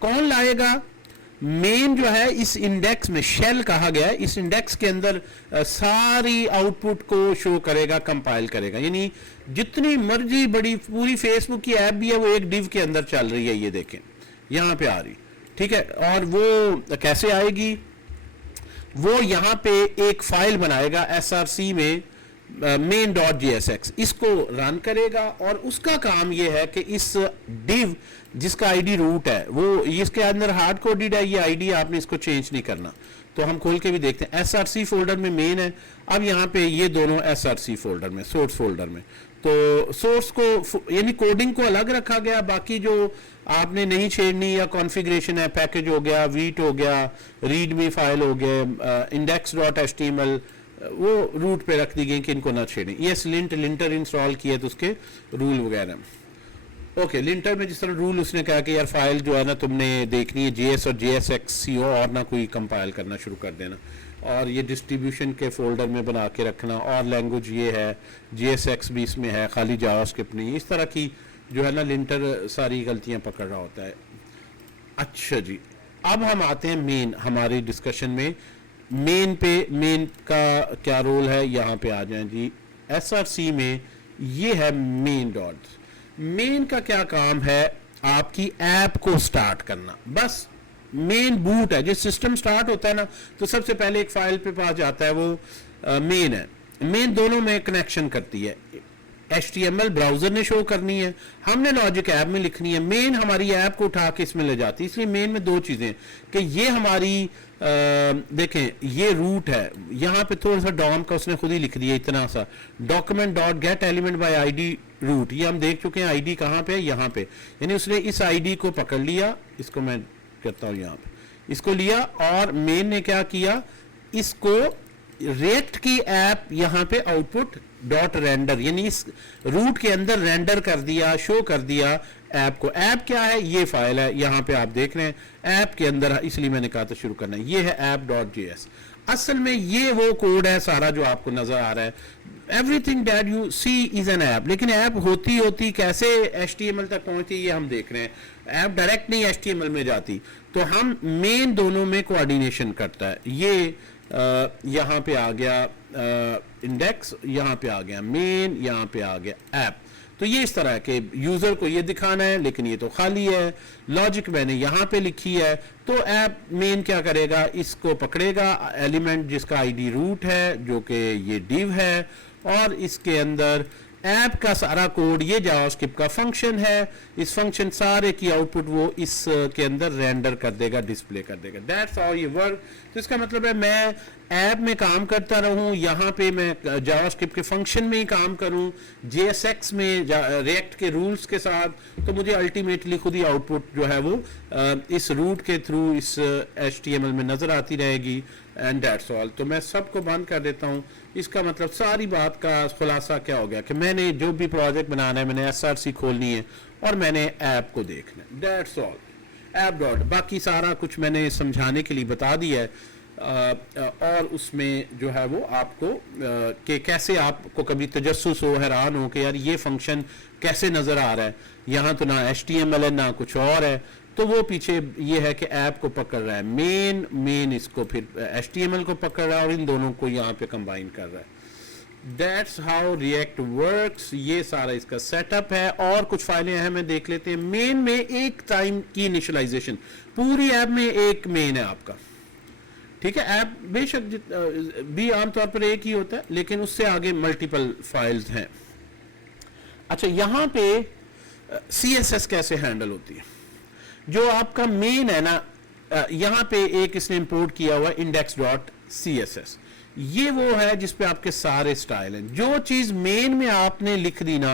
कौन लाएगा? मेन जो है इस इंडेक्स में, शेल कहा गया है, इस इंडेक्स के अंदर सारी आउटपुट को शो करेगा, कंपाइल करेगा। यानी जितनी मर्जी बड़ी पूरी फेसबुक की ऐप भी है वो एक डिव के अंदर चल रही है। ये देखें यहां पे आ रही, ठीक है। और वो कैसे आएगी? वो यहाँ पे एक फाइल बनाएगा src में main.jsx, इसको रन करेगा और उसका काम ये है कि इस div जिसका आईडी रूट है, वो इसके अंदर हार्ड कोडेड है, ये आईडी आपने इसको चेंज नहीं करना। तो हम खोल के भी देखते हैं। src फोल्डर में मेन है। अब यहाँ पे ये दोनों src फोल्डर में, सोर्स फोल्डर में। तो सोर्स को यानी कोडिंग को अलग रखा गया, बाकी जो आपने नहीं छेड़नी या कॉन्फ़िगरेशन है, पैकेज हो गया, वीट हो गया, रीडमी फाइल हो गया, index.html, वो रूट पे रख दी गई कि इनको ना छेड़ें। यस, लिंटर इंस्टॉल किया तो उसके रूल वगैरह। ओके, लिंटर में जिस तरह रूल उसने कहा कि यार फाइल जो है ना तुमने देखनी है JS और JSXCO और ना कोई कंपाइल करना शुरू कर देना, और ये डिस्ट्रीब्यूशन के फोल्डर में बना के रखना, और लैंग्वेज ये है, JSX भी इसमें है, खाली जावास्क्रिप्ट नहीं। इस तरह की जो है ना लिंटर सारी गलतियां पकड़ रहा होता है। अच्छा जी, अब हम आते हैं मेन हमारी डिस्कशन में। मेन पे, मेन का क्या रोल है? यहाँ पे आ जाएं जी। src में ये है मेन डॉट। मेन का क्या काम है? आपकी ऐप को स्टार्ट करना। बस मेन बूट है। जिस सिस्टम स्टार्ट होता है ना, तो सबसे पहले एक फाइल पे पास जाता है, वो मेन है। मेन दोनों में कनेक्शन करती है। HTML ब्राउजर ने शो करनी है, हमने लॉजिक ऐप में लिखनी है। मेन हमारी ऐप को उठा के इसमें ले जाती है। इसलिए मेन में दो चीजें कि ये हमारी देखें, ये रूट है, यहाँ पे थोड़ा सा डॉम का उसने खुद ही लिख दिया इतना सा, document.getElement by ID रूट। ये हम देख चुके हैं आईडी कहाँ पे है, यहाँ पे। यानी उसने इस आईडी को पकड़ लिया, इसको मैं करता हूँ यहाँ पे, इसको लिया, और मेन ने क्या किया, इसको रिएक्ट की ऐप यहाँ पे आउटपुट डॉट रेंडर, यानी इस रूट के अंदर रेंडर कर दिया, शो कर दिया ऐप को। ऐप क्या है? ये फाइल है, यहाँ पे आप देख रहे हैं ऐप के अंदर, इसलिए मैंने कहा था शुरू करना है। ये है app.js। असल में ये वो कोड है सारा जो आपको नजर आ रहा है। Everything that you see is an app. लेकिन ऐप होती कैसे HTML तक पहुंचती ये हम देख रहे हैं। ऐप डायरेक्ट नहीं HTML में जाती, तो हम मेन दोनों में कोऑर्डिनेशन करता है। ये यहाँ पे आ गया इंडेक्स, यहाँ पे आ गया मेन, यहाँ पे आ गया ऐप। तो ये इस तरह के यूज़र को ये दिखाना है, लेकिन ये तो खाली है। लॉजिक मैंने यहाँ पे लिखी है, तो ऐप मेन क्या करेगा, इसको पकड़ेगा एलिमेंट जिसका आईडी रूट है, जो कि ये div है, और इसके अंदर ऐप का सारा कोड ये जावास्क्रिप्ट का फंक्शन है। इस फंक्शन सारे की आउटपुट वो इस के अंदर रेंडर कर देगा, डिस्प्ले कर देगा। दैट्स हाउ ये वर्क। तो इसका मतलब है मैं ऐप में काम करता रहूं, यहाँ पे मैं जावास्क्रिप्ट के फंक्शन में ही काम करूं, JSX में रिएक्ट के रूल्स के साथ, तो मुझे अल्टीमेटली खुद ही आउटपुट जो है वो इस रूट के थ्रू इस HTML में नज़र आती रहेगी। And that's all. तो मैं सबको बंद कर देता हूँ। इसका मतलब सारी बात का खुलासा क्या हो गया कि मैंने जो भी प्रोजेक्ट बनाना है, मैंने SRC खोलनी है और मैंने ऐप को देखना है। That's all. ऐप डॉट, बाकी सारा कुछ मैंने समझाने के लिए बता दिया है। और उसमें जो है वो आपको कि कैसे आपको कभी तजस्सुस हो, हैरान हो कि यार ये फंक्शन कैसे नज़र आ रहा है, यहाँ तो ना HTML है ना कुछ और है, तो वो पीछे ये है कि ऐप को पकड़ रहा है मेन इसको फिर HTML को पकड़ रहा है और इन दोनों को यहाँ पे कंबाइन कर रहा है। That's how react works. ये सारा इसका सेटअप है। और कुछ फाइलें हैं, मैं देख लेते हैं। मेन में एक टाइम की इनिशियलाइजेशन, पूरी ऐप में एक मेन है आपका, ठीक है। ऐप बेशक भी आमतौर पर एक ही होता है, लेकिन उससे आगे मल्टीपल फाइल्स हैं। अच्छा, यहाँ पे CSS कैसे हैंडल होती है। जो आपका मेन है ना, यहाँ पे एक इसने इंपोर्ट किया हुआ index.css, ये वो है जिसपे आपके सारे स्टाइल हैं। जो चीज मेन में आपने लिख दी ना,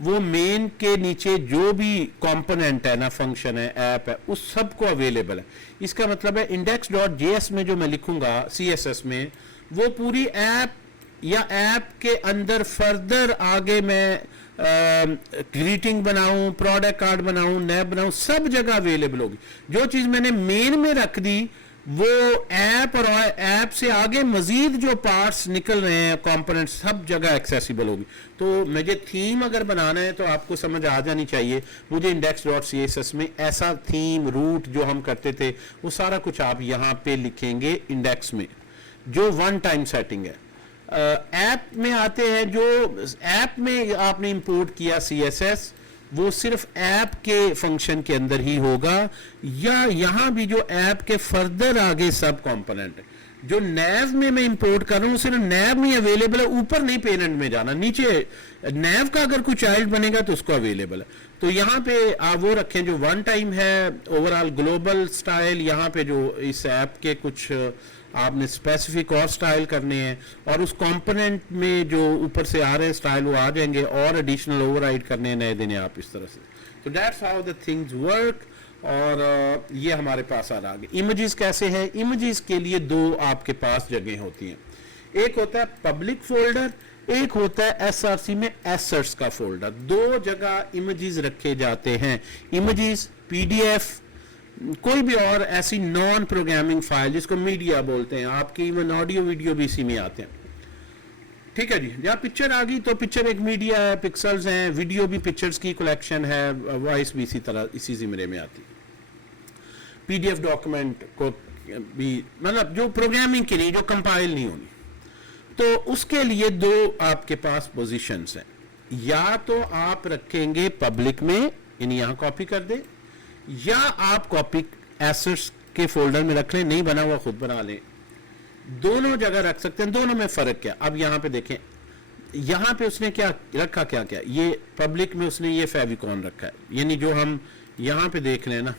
वो मेन के नीचे जो भी कंपोनेंट है ना, फंक्शन है, ऐप है, उस सब को अवेलेबल है। इसका मतलब है index.js में जो मैं लिखूंगा CSS में, वो पूरी ऐप या ऐप के अंदर फर्दर आगे मैं ग्रीटिंग बनाऊं, प्रोडक्ट कार्ड बनाऊं, नैप बनाऊं, सब जगह अवेलेबल होगी। जो चीज मैंने मेन में रख दी, वो ऐप और ऐप से आगे मजीद जो पार्ट्स निकल रहे हैं, कंपोनेंट्स, सब जगह एक्सेसिबल होगी। तो मुझे थीम अगर बनाना है तो आपको समझ आ जानी चाहिए, मुझे index.css में ऐसा थीम रूट जो हम करते थे, वो सारा कुछ आप यहाँ पे लिखेंगे इंडेक्स में, जो वन टाइम सेटिंग है। ऐप में आते हैं, जो ऐप में आपने इंपोर्ट किया CSS, वो सिर्फ ऐप के फंक्शन के अंदर ही होगा, या यहाँ भी जो ऐप के फर्दर आगे सब कंपोनेंट है, जो नैव में मैं इंपोर्ट कर रहा हूँ, सिर्फ नैव में अवेलेबल है, ऊपर नहीं पेरेंट में जाना। नीचे नैव का अगर कोई चाइल्ड बनेगा तो उसको अवेलेबल है। तो यहाँ पे आप वो रखें जो वन टाइम है, ओवरऑल ग्लोबल स्टाइल। यहाँ पे जो इस ऐप के कुछ आपने स्पेसिफिक और स्टाइल करने हैं, और उस कंपोनेंट में जो ऊपर से आ रहे हैं स्टाइल वो आ जाएंगे, और एडिशनल ओवरराइड करने नए देने आप इस तरह से। तो that's how the things work. और ये हमारे पास आ रहा है। इमेजेस कैसे हैं। इमेजेस के लिए दो आपके पास जगह होती हैं, एक होता है पब्लिक फोल्डर, एक होता है SRC में एसेट्स का फोल्डर। दो जगह इमेजेस रखे जाते हैं। इमेजेस, PDF, कोई भी और ऐसी नॉन प्रोग्रामिंग फाइल जिसको मीडिया बोलते हैं, आपकी इवन ऑडियो वीडियो भी इसी में आते हैं, ठीक है जी। जहाँ पिक्चर आ गई तो पिक्चर एक मीडिया है, पिक्सल्स हैं, वीडियो भी पिक्चर्स की कलेक्शन है, वॉइस भी इसी तरह इसी जिम्मे में आती है। PDF डॉक्यूमेंट को भी, मतलब जो प्रोग्रामिंग की नहीं, जो कंपाइल नहीं होनी, तो उसके लिए दो आपके पास पोजीशंस हैं। या तो आप रखेंगे पब्लिक में, यानी यहाँ कॉपी कर दे, या आप कॉपी एसेट्स के फोल्डर में रख लें, नहीं बना हुआ खुद बना लें। दोनों जगह रख सकते हैं। दोनों में फर्क क्या। अब यहाँ पे देखें, यहाँ पे उसने क्या रखा, क्या क्या, ये पब्लिक में उसने ये फेविकॉन रखा है, यानी जो हम यहाँ पे देख रहे हैं ना,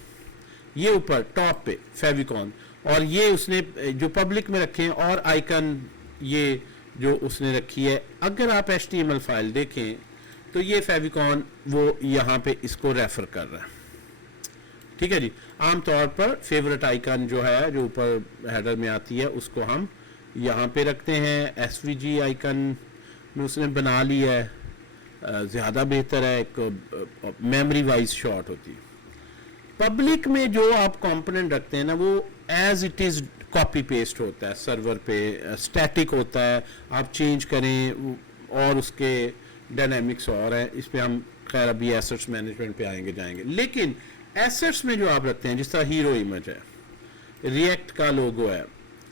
ये ऊपर टॉप पे फेविकॉन, और ये उसने जो पब्लिक में रखे हैं, और आइकन ये जो उसने रखी है। अगर आप HTML फाइल देखें तो ये फेविकॉन वो यहाँ पे इसको रेफर कर रहा है, ठीक है जी। आमतौर पर फेवरेट आइकन जो है, जो ऊपर हेडर में आती है, उसको हम यहाँ पे रखते हैं। SVG आइकन में उसने बना लिया है, ज़्यादा बेहतर है, एक मेमोरी वाइज शॉर्ट होती है। पब्लिक में जो आप कंपोनेंट रखते हैं ना, वो as it is copy paste होता है, सर्वर पे स्टैटिक होता है, आप चेंज करें, और उसके डायनामिक्स और है। इस पे हम खैर अभी एसेट्स मैनेजमेंट पे आएंगे जाएंगे। लेकिन एसेट्स में जो आप रखते हैं, जिस तरह हीरो इमेज है, रिएक्ट का लोगो है,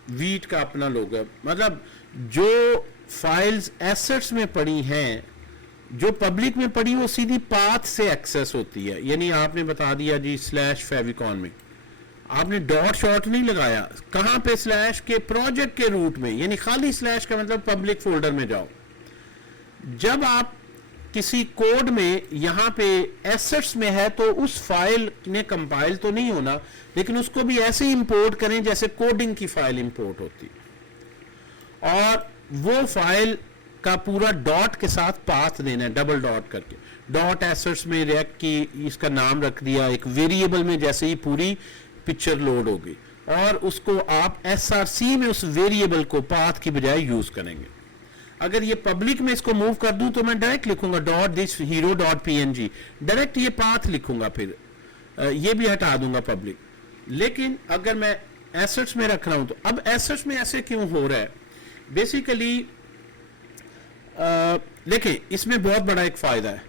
वीट का अपना लोगो है, मतलब जो फाइल्स एसेट्स में पड़ी हैं, जो पब्लिक में पड़ी, वो सीधी पाथ से एक्सेस होती है। यानी आपने बता दिया जी स्लैश फेविकॉन में, आपने डॉट शॉट नहीं लगाया, कहां पे स्लैश के प्रोजेक्ट के रूट में, यानी खाली स्लैश का मतलब पब्लिक फोल्डर में जाओ। जब आप किसी कोड में यहां पे एसेट्स में है तो उस फाइल ने कंपाइल तो नहीं होना, लेकिन उसको भी ऐसे ही इंपोर्ट करें जैसे कोडिंग की फाइल इंपोर्ट होती, और वो फाइल का पूरा डॉट के साथ पाथ देना है, डबल डॉट करके। डॉट एसेट्स में रिएक्ट की इसका नाम रख दिया, एक वेरिएबल में जैसे ही पूरी पिक्चर लोड होगी, और उसको आप एसआरसी में उस वेरिएबल को पाथ की बजाय यूज करेंगे। अगर ये पब्लिक में इसको मूव कर दूं तो मैं डायरेक्ट लिखूंगा dot this hero dot PNG, direct ये पाथ लिखूंगा, फिर ये भी हटा दूंगा पब्लिक। लेकिन अगर मैं एसेट्स में रख रहा हूं, तो अब एसेट्स में ऐसे क्यों हो रहा है? बेसिकली देखिए, इसमें बहुत बड़ा एक फायदा है।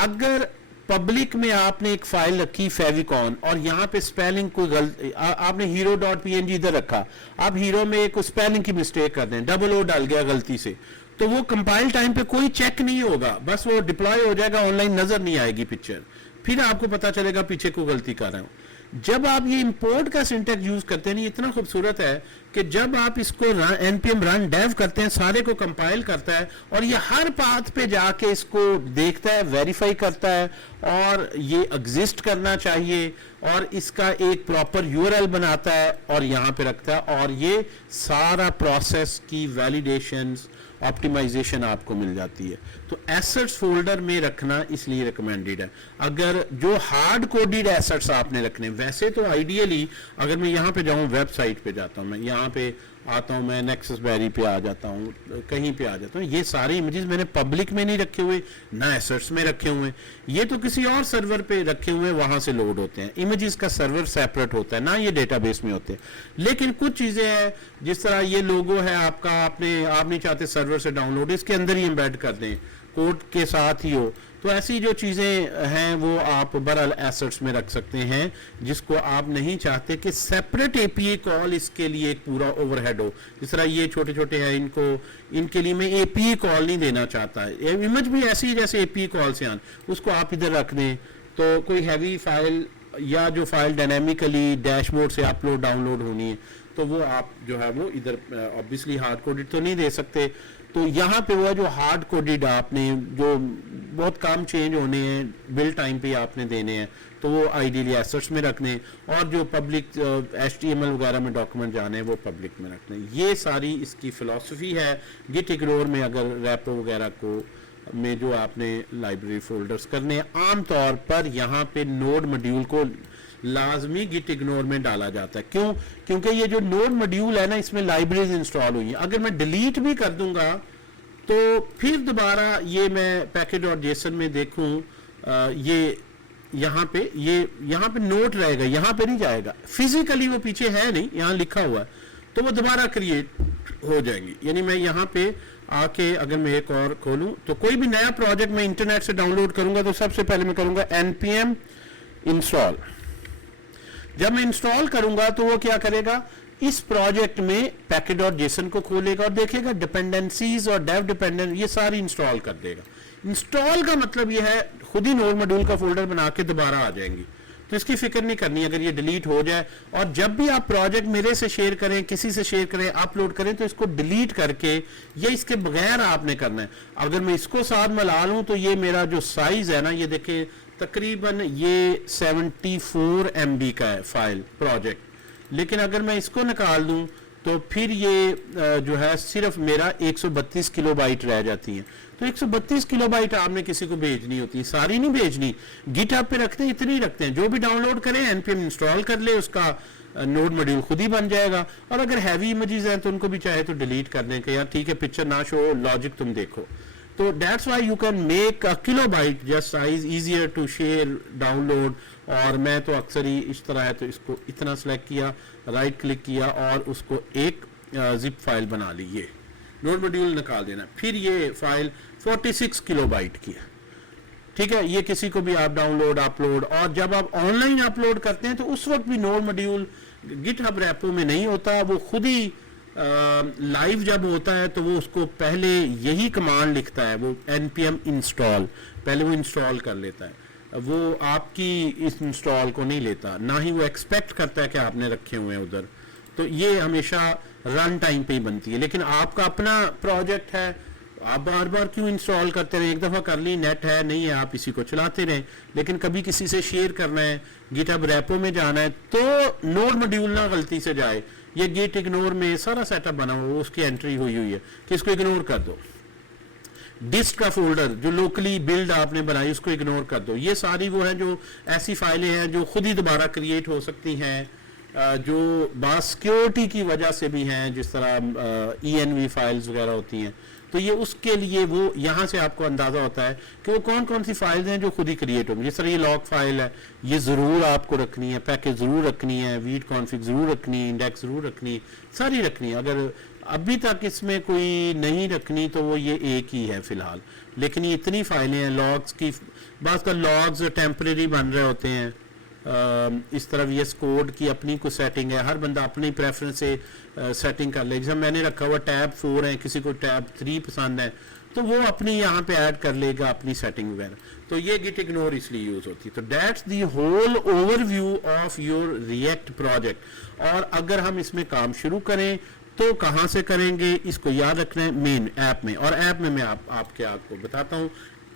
अगर पब्लिक में आपने एक फाइल रखी फेविकॉन, और यहां पे स्पेलिंग कोई गलत, आपने हीरो डॉट पीएनजी इधर रखा, आप हीरो में एक स्पेलिंग की मिस्टेक कर दें, डबल ओ डाल गया गलती से, तो वो कंपाइल टाइम पे कोई चेक नहीं होगा, बस वो डिप्लॉय हो जाएगा, ऑनलाइन नजर नहीं आएगी पिक्चर, फिर आपको पता चलेगा पीछे को गलती कर रहा हूं। जब आप ये इंपोर्ट का सिंटैक्स यूज करते हैं, ये इतना खूबसूरत है कि जब आप इसको npm रन डेव करते हैं, सारे को कंपाइल करता है, और ये हर पाथ पे जाके इसको देखता है, वेरीफाई करता है, और ये एग्जिस्ट करना चाहिए, और इसका एक प्रॉपर यूआरएल बनाता है और यहां पे रखता है, और ये सारा प्रोसेस की वैलिडेशंस, ऑप्टिमाइजेशन आपको मिल जाती है। तो एसेट्स फोल्डर में रखना इसलिए रिकमेंडेड है। अगर जो हार्ड कोडेड एसेट्स आपने रखने, वैसे तो आइडियली अगर मैं यहाँ पे जाऊँ, वेबसाइट पे जाता हूँ, मैं यहाँ पे आता हूँ, मैं नेक्ससबेरी पे आ जाता हूँ, कहीं पे आ जाता हूँ, ये सारे इमेजेस मैंने पब्लिक में नहीं रखे हुए, ना एसेट्स में रखे हुए, ये तो किसी और सर्वर पे रखे हुए, वहां से लोड होते हैं। इमेजेस का सर्वर सेपरेट होता है ना, ये डेटाबेस में होते हैं। लेकिन कुछ चीजें हैं, जिस तरह ये लोगो है आपका, आप नहीं चाहते सर्वर से डाउनलोड, इसके अंदर ही एम्बेड कर दें, कोड के साथ ही हो, तो ऐसी जो चीजें हैं वो आप बहरहाल एसेट्स में रख सकते हैं, जिसको आप नहीं चाहते कि सेपरेट एपीआई कॉल इसके लिए एक पूरा ओवरहेड हो। जिस तरह ये छोटे छोटे हैं, इनके लिए मैं एपीआई कॉल नहीं देना चाहता है, इमेज भी ऐसी ही जैसे एपीआई कॉल से आन, उसको आप इधर रख दें, तो कोई हैवी फाइल या जो फाइल डायनेमिकली डैशबोर्ड से अपलोड डाउनलोड होनी है, तो वो आप जो है वो इधर ऑब्वियसली हार्ड कोडेड तो नहीं दे सकते, तो यहाँ पे वो जो हार्ड कोडेड आपने जो बहुत काम चेंज होने हैं, बिल्ड टाइम पे आपने देने हैं, तो वो आइडियली एसेट्स में रखने, और जो पब्लिक HTML वगैरह में डॉक्यूमेंट जाने हैं वो पब्लिक में रखने। ये सारी इसकी फिलॉसफी है। गिट इग्नोर में अगर रैपो वगैरह को में जो आपने लाइब्रेरी फोल्डर्स करने हैं, आमतौर पर यहाँ पे नोड मॉड्यूल को लाजमी गिट इग्नोर में डाला जाता है। क्यों? क्योंकि ये जो नोड मॉड्यूल है ना, इसमें लाइब्रेरीज इंस्टॉल हुई है। अगर मैं डिलीट भी कर दूंगा तो फिर दोबारा ये मैं package.json में देखूं, ये यहाँ पे नोट रहेगा, यहाँ पे नहीं जाएगा, फिजिकली वो पीछे है नहीं, यहाँ लिखा हुआ है, तो वो दोबारा क्रिएट हो जाएंगी। यानी मैं यहाँ पे आके अगर मैं एक और खोलूं, तो कोई भी नया प्रोजेक्ट मैं इंटरनेट से डाउनलोड करूंगा, तो सबसे पहले मैं करूंगा npm इंस्टॉल। जब मैं इंस्टॉल करूंगा तो वो क्या करेगा, इस प्रोजेक्ट में package.json को खोलेगा और देखेगा डिपेंडेंसीज और डेव डिपेंडेंट ये सारी इंस्टॉल कर देगा। इंस्टॉल का मतलब ये है खुद ही नोड मॉड्यूल का फोल्डर बना के दोबारा आ जाएंगी, तो इसकी फिक्र नहीं करनी अगर ये डिलीट हो जाए। और जब भी आप प्रोजेक्ट मेरे से शेयर करें, किसी से शेयर करें, अपलोड करें, तो इसको डिलीट करके ये इसके बगैर आपने करना है। अगर मैं इसको साथ मिला लूं तो ये मेरा जो साइज है ना, ये देखें तकरीबन ये 74 MB का है फाइल प्रोजेक्ट, लेकिन अगर मैं इसको निकाल दूं तो फिर ये जो है सिर्फ मेरा 132 किलोबाइट रह जाती है। तो 132 किलोबाइट आपने किसी को भेजनी होती है, सारी नहीं भेजनी, गिटहब पे रखते हैं, इतनी रखते हैं, जो भी डाउनलोड करें npm इंस्टॉल कर ले, उसका नोड मॉड्यूल खुद ही बन जाएगा। और अगर हैवी इमेजेस हैं तो उनको भी चाहे तो डिलीट कर दें कि यार ठीक है पिक्चर ना शो, लॉजिक तुम देखो। तो that's why you can make a kilobyte just size easier to share download. और मैं तो अक्सर ही इस तरह है, तो इसको इतना सेलेक्ट किया, राइट क्लिक किया और उसको एक जिप फाइल बना ली, ये नोड मॉड्यूल निकाल देना। फिर ये फाइल 46 किलोबाइट की है, ठीक है, ये किसी को भी आप डाउनलोड अपलोड, और जब आप ऑनलाइन अपलोड करते हैं तो उस वक्त भी नोड मॉड्यूल गिटहब रेपो में नहीं होता, वो खुद ही लाइव जब होता है तो वो उसको पहले यही कमांड लिखता है, वो npm इंस्टॉल, पहले वो इंस्टॉल कर लेता है, वो आपकी इस इंस्टॉल को नहीं लेता, ना ही वो एक्सपेक्ट करता है कि आपने रखे हुए हैं उधर। तो ये हमेशा रन टाइम पे ही बनती है। लेकिन आपका अपना प्रोजेक्ट है, आप बार बार क्यों इंस्टॉल करते रहें, एक दफ़ा कर ली, नेट है नहीं है, आप इसी को चलाते रहें। लेकिन कभी किसी से शेयर करना है, गिटहब रेपो में जाना है, तो नोड मॉड्यूल ना गलती से जाए, ये गिट इग्नोर में सारा सेटअप बना हुआ, उसकी एंट्री हुई हुई है कि इसको इग्नोर कर दो। डिस्क का फोल्डर जो लोकली बिल्ड आपने बनाई उसको इग्नोर कर दो। ये सारी वो हैं जो ऐसी फाइलें हैं जो खुद ही दोबारा क्रिएट हो सकती हैं, जो बात सिक्योरिटी की वजह से भी हैं, जिस तरह ENV फाइल्स वगैरह होती हैं। तो ये उसके लिए वो यहाँ से आपको अंदाज़ा होता है कि वो कौन कौन सी फाइल्स हैं जो खुद ही क्रिएट होंगी। जिस तरह ये लॉग फाइल है, ये ज़रूर आपको रखनी है, पैकेज ज़रूर रखनी है, वीट कॉन्फ़िग ज़रूर रखनी है, इंडेक्स ज़रूर रखनी है, सारी रखनी है। अगर अभी तक इसमें कोई नहीं रखनी तो वो ये एक ही है फ़िलहाल। लेकिन ये इतनी फाइलें हैं लॉग्स की, बाज़ का लॉग्स टेम्परेरी बन रहे होते हैं। इस तरह VS कोड की अपनी कुछ सेटिंग है, हर बंदा अपनी प्रेफरेंस से सेटिंग कर ले। जैसे मैंने रखा हुआ टैब 4 है, किसी को टैब 3 पसंद है तो वो अपनी यहाँ पे ऐड कर लेगा अपनी सेटिंग वगैरह। तो ये गिट इग्नोर इसलिए यूज होती है। तो that's the whole overview of your React project. और अगर हम इसमें काम शुरू करें तो कहाँ से करेंगे, इसको याद रखना है मेन ऐप में। और ऐप में मैं आपको बताता हूँ।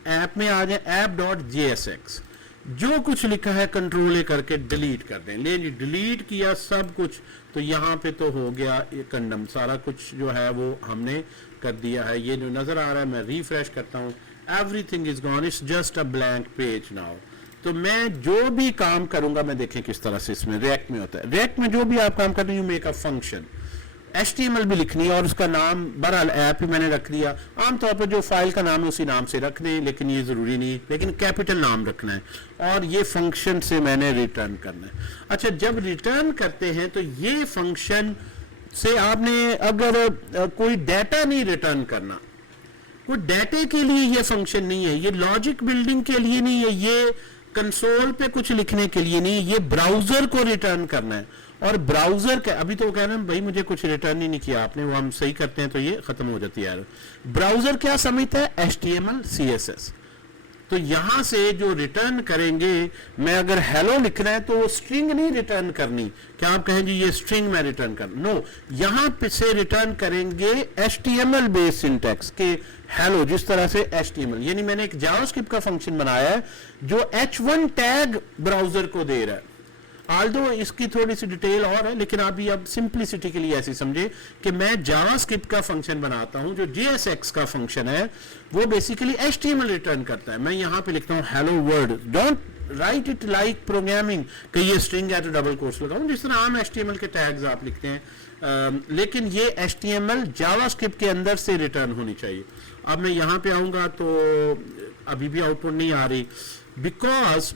ऐप में आ जाए app.jsx, जो कुछ लिखा है कंट्रोल ए करके डिलीट कर दें। ले जी डिलीट किया सब कुछ, तो यहाँ पे तो हो गया ये कंडम, सारा कुछ जो है वो हमने कर दिया है। ये जो नज़र आ रहा है, मैं रिफ्रेश करता हूँ, everything is gone, it's just a blank page now. तो मैं जो भी काम करूंगा, मैं देखें किस तरह से इसमें रिएक्ट में होता है। रिएक्ट में जो भी आप काम कर रहे हैं, you make a function, HTML भी लिखनी है और उसका नाम बहरहाल ऐप ही मैंने रख लिया। आमतौर पर जो फाइल का नाम है उसी नाम से रख दें, लेकिन ये ज़रूरी नहीं, लेकिन कैपिटल नाम रखना है। और ये फंक्शन से मैंने रिटर्न करना है। अच्छा, जब रिटर्न करते हैं तो ये फंक्शन से आपने अगर कोई डाटा नहीं रिटर्न करना, कोई डाटे के लिए ये फंक्शन नहीं है, ये लॉजिक बिल्डिंग के लिए नहीं है, ये कंसोल पे कुछ लिखने के लिए नहीं, ये ब्राउजर को रिटर्न करना है। और ब्राउजर का अभी तो कह रहे हैं भाई मुझे कुछ रिटर्न ही नहीं किया आपने, वो हम सही करते हैं तो ये खत्म हो जाती है यार। ब्राउजर क्या समझता है, HTML CSS। तो यहां से जो रिटर्न करेंगे, मैं अगर हेलो लिखना है तो वो स्ट्रिंग नहीं रिटर्न करनी। क्या आप कहेंगे ये स्ट्रिंग में रिटर्न कर, नो, यहां पे से रिटर्न करेंगे HTML बेस्ड सिंटैक्स के हेलो, जिस तरह से HTML, यानी मैंने एक जावास्क्रिप्ट का फंक्शन बनाया है जो H1 टैग ब्राउजर को दे रहा है। आल्दो इसकी थोड़ी सी डिटेल और है, लेकिन अभी अब सिंप्लिसिटी के लिए ऐसे समझे कि मैं जावास्क्रिप्ट का फंक्शन बनाता हूं, जो JSX का फंक्शन है वो बेसिकली HTML रिटर्न करता है। मैं यहां पे लिखता हूं hello world, don't write it like programming कि ये स्ट्रिंग है तो डबल कोट्स लगाऊं, जिस तरह आम HTML के टैग्स आप लिखते हैं। लेकिन ये HTML जावास्क्रिप्ट के अंदर से रिटर्न होनी चाहिए। अब मैं यहां पे आऊंगा तो अभी भी आउटपुट नहीं आ रही, बिकॉज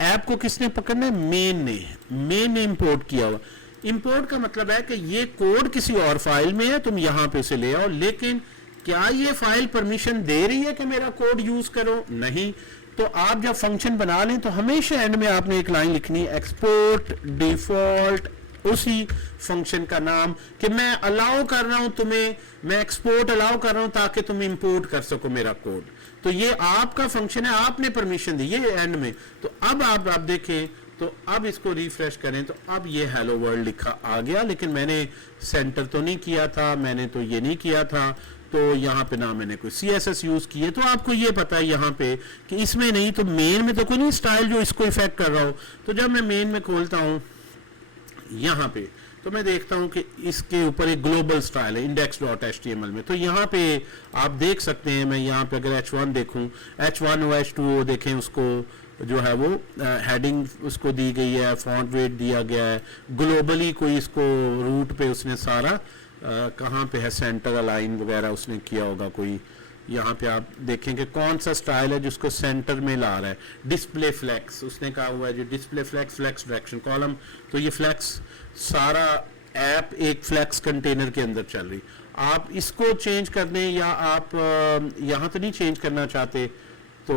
ऐप को किसने पकड़ना है, मेन ने इंपोर्ट किया हुआ। इंपोर्ट का मतलब है कि ये कोड किसी और फाइल में है, तुम यहां पे से ले आओ, लेकिन क्या ये फाइल परमिशन दे रही है कि मेरा कोड यूज करो, नहीं। तो आप जब फंक्शन बना लें तो हमेशा एंड में आपने एक लाइन लिखनी है, एक्सपोर्ट डिफॉल्ट उसी फंक्शन का नाम, कि मैं अलाउ कर रहा हूं तुम्हें, मैं एक्सपोर्ट अलाउ कर रहा हूं ताकि तुम इंपोर्ट कर सको मेरा कोड। तो ये आपका फंक्शन है, आपने परमिशन दी, ये एंड में। तो अब आप देखें, तो अब इसको रिफ्रेश करें तो अब ये हेलो वर्ल्ड लिखा आ गया, लेकिन मैंने सेंटर तो नहीं किया था, मैंने तो ये नहीं किया था, तो यहाँ पे ना मैंने कोई CSS यूज किए। तो आपको ये पता है यहाँ पे कि इसमें नहीं, तो मेन में तो कोई नहीं स्टाइल जो इसको इफेक्ट कर रहा हो। तो जब मैं मेन में खोलता हूँ यहाँ पे, तो मैं देखता हूं कि इसके ऊपर एक ग्लोबल स्टाइल है index.html में। तो यहाँ पे आप देख सकते हैं, मैं यहाँ पे अगर H1 देखूं, H1 और H2 देखें, उसको जो है वो हेडिंग उसको दी गई है, फॉन्ट वेट दिया गया है, ग्लोबली कोई इसको रूट पे उसने सारा कहाँ पे है सेंटर अलाइन वगैरह उसने किया होगा कोई। यहाँ पे आप देखेंगे कौन सा स्टाइल है जिसको सेंटर में ला रहा है, डिस्प्ले फ्लेक्स उसने कहा हुआ है, जो display flex, flex direction column. तो ये फ्लेक्स सारा ऐप एक फ्लेक्स कंटेनर के अंदर चल रही। आप इसको चेंज कर दें, या आप यहाँ तो नहीं चेंज करना चाहते, तो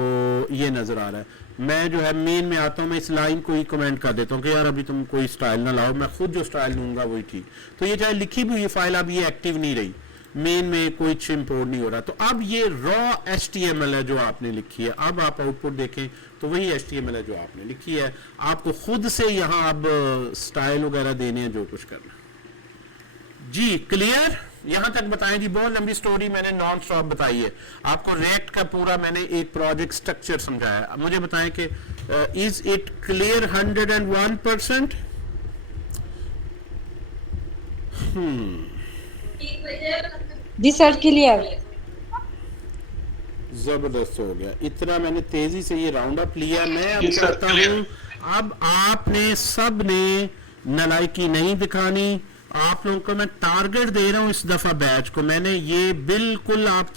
ये नज़र आ रहा है। मैं जो है मेन में आता हूँ, मैं इस लाइन को ही कमेंट कर देता हूँ कि यार अभी तुम कोई स्टाइल ना लाओ, मैं खुद जो स्टाइल लूँगा वही ठीक। तो ये चाहे लिखी भी हुई फाइल अब ये एक्टिव नहीं रही, मेन में कोई इंपोर्ट नहीं हो रहा। तो अब ये रॉ HTML है जो आपने लिखी है। अब आप आउटपुट देखें तो वही HTML है जो आपने लिखी है। आपको खुद से यहाँ अब स्टाइल वगैरह देने हैं, जो कुछ करना जी। क्लियर? यहां तक बताएं जी। बहुत लंबी स्टोरी मैंने नॉन स्टॉप बताई है आपको। रिएक्ट का पूरा मैंने एक प्रोजेक्ट स्ट्रक्चर समझाया। मुझे बताएं कि इज इट क्लियर 101%? जी सर क्लियर। जबरदस्त हो गया। इतना मैंने तेजी से ये राउंड अप लिया। मैं अब चाहता हूं, अब आपने सब ने नालायकी नहीं दिखानी। आप लोगों को मैं टारगेट दे रहा हूं इस दफा बैच को। मैंने ये बिल्कुल आप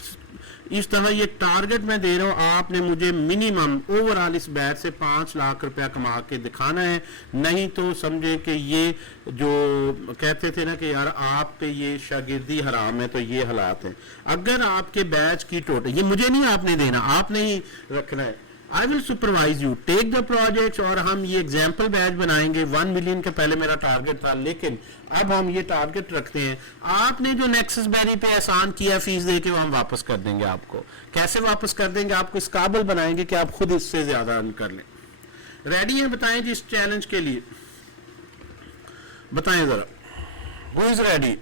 इस दफा ये टारगेट मैं दे रहा हूं, आपने मुझे मिनिमम ओवरऑल इस बैच से 5 लाख रुपया कमा के दिखाना है। नहीं तो समझे कि ये जो कहते थे ना कि यार आप पे ये शागिर्दी हराम है, तो ये हालात हैं। अगर आपके बैच की टोटल, ये मुझे नहीं आपने देना, आपने ही रखना है। I will supervise you, take the project, और हम ये एग्जाम्पल बैच बनाएंगे। 1 मिलियन के पहले मेरा टारगेट था, लेकिन अब हम ये टारगेट रखते हैं। आपने जो नेक्सस बेरी पे एहसान किया फीस दे के, वो हम वापस कर देंगे आपको। कैसे वापस कर देंगे? आपको इस काबिल बनाएंगे कि आप खुद इससे ज्यादा अर्न कर लें। रेडी हैं? बताएं जी इस चैलेंज के लिए, बताएं जरा। Who is ready?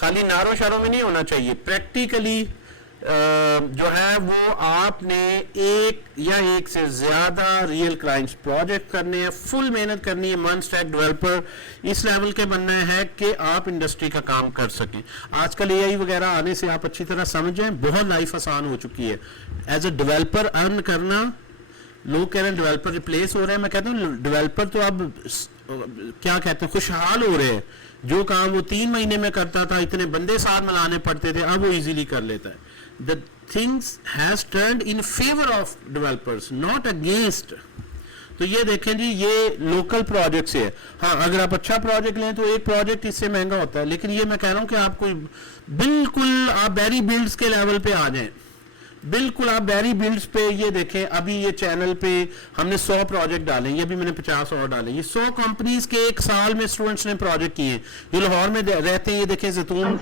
खाली नारों शारों में नहीं होना चाहिए। प्रैक्टिकली जो है वो आपने एक या एक से ज्यादा रियल क्लाइंट्स प्रोजेक्ट करने हैं, फुल मेहनत करनी है। मन स्टैक डेवलपर इस लेवल के बनना है कि आप इंडस्ट्री का काम कर सकें। आजकल AI वगैरह आने से आप अच्छी तरह समझ जाएं, बहुत लाइफ आसान हो चुकी है। एज अ डेवलपर अर्न करना, लोग कह रहे हैं डेवलपर रिप्लेस हो रहे हैं। मैं कहता हूँ डेवलपर तो अब क्या कहते हैं, खुशहाल हो रहे हैं। जो काम वो 3 महीने में करता था, इतने बंदे साथ मिलाने पड़ते थे, अब वो इजीली कर लेता है। The things has turned in favor of developers, not against. तो ये देखें जी, ये लोकल प्रोजेक्ट से है। हाँ, अगर आप अच्छा प्रोजेक्ट लें तो एक प्रोजेक्ट इससे महंगा होता है, लेकिन ये मैं कह रहा हूँ कि आपको बिल्कुल आप बैरी बिल्ड्स के लेवल पे आ जाएं। बिल्कुल आप बैरी बिल्ड्स पे ये देखें। अभी ये चैनल पे हमने 100 प्रोजेक्ट डाले, ये भी मैंने 50 और डाले। ये 100 कंपनीज के एक साल में स्टूडेंट्स ने प्रोजेक्ट किए। ये लाहौर में रहते हैं। ये देखें जैतून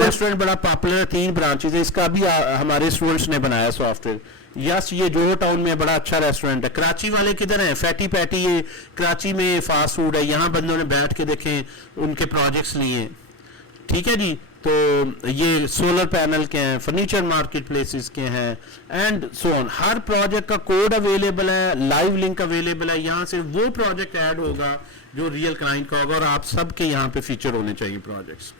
रेस्टोरेंट बड़ा पॉपुलर है, 3 ब्रांचेज है इसका भी। हमारे स्टूडेंट्स ने बनाया सॉफ्टवेयर। यस, ये जोहो टाउन में बड़ा अच्छा रेस्टोरेंट है। कराची वाले किधर है? फैटी पैटी, ये कराची में फास्ट फूड है। यहाँ बंदों ने बैठ के देखें उनके प्रोजेक्ट्स लिए। ठीक है जी। तो ये सोलर पैनल के हैं, फर्नीचर मार्केट प्लेसेस के हैं, and so on. Her project का कोड अवेलेबल है, लाइव लिंक अवेलेबल है। यहाँ से वो प्रोजेक्ट ऐड होगा जो रियल क्लाइंट का होगा, और आप सबके यहाँ पे फीचर होने चाहिए प्रोजेक्ट्स।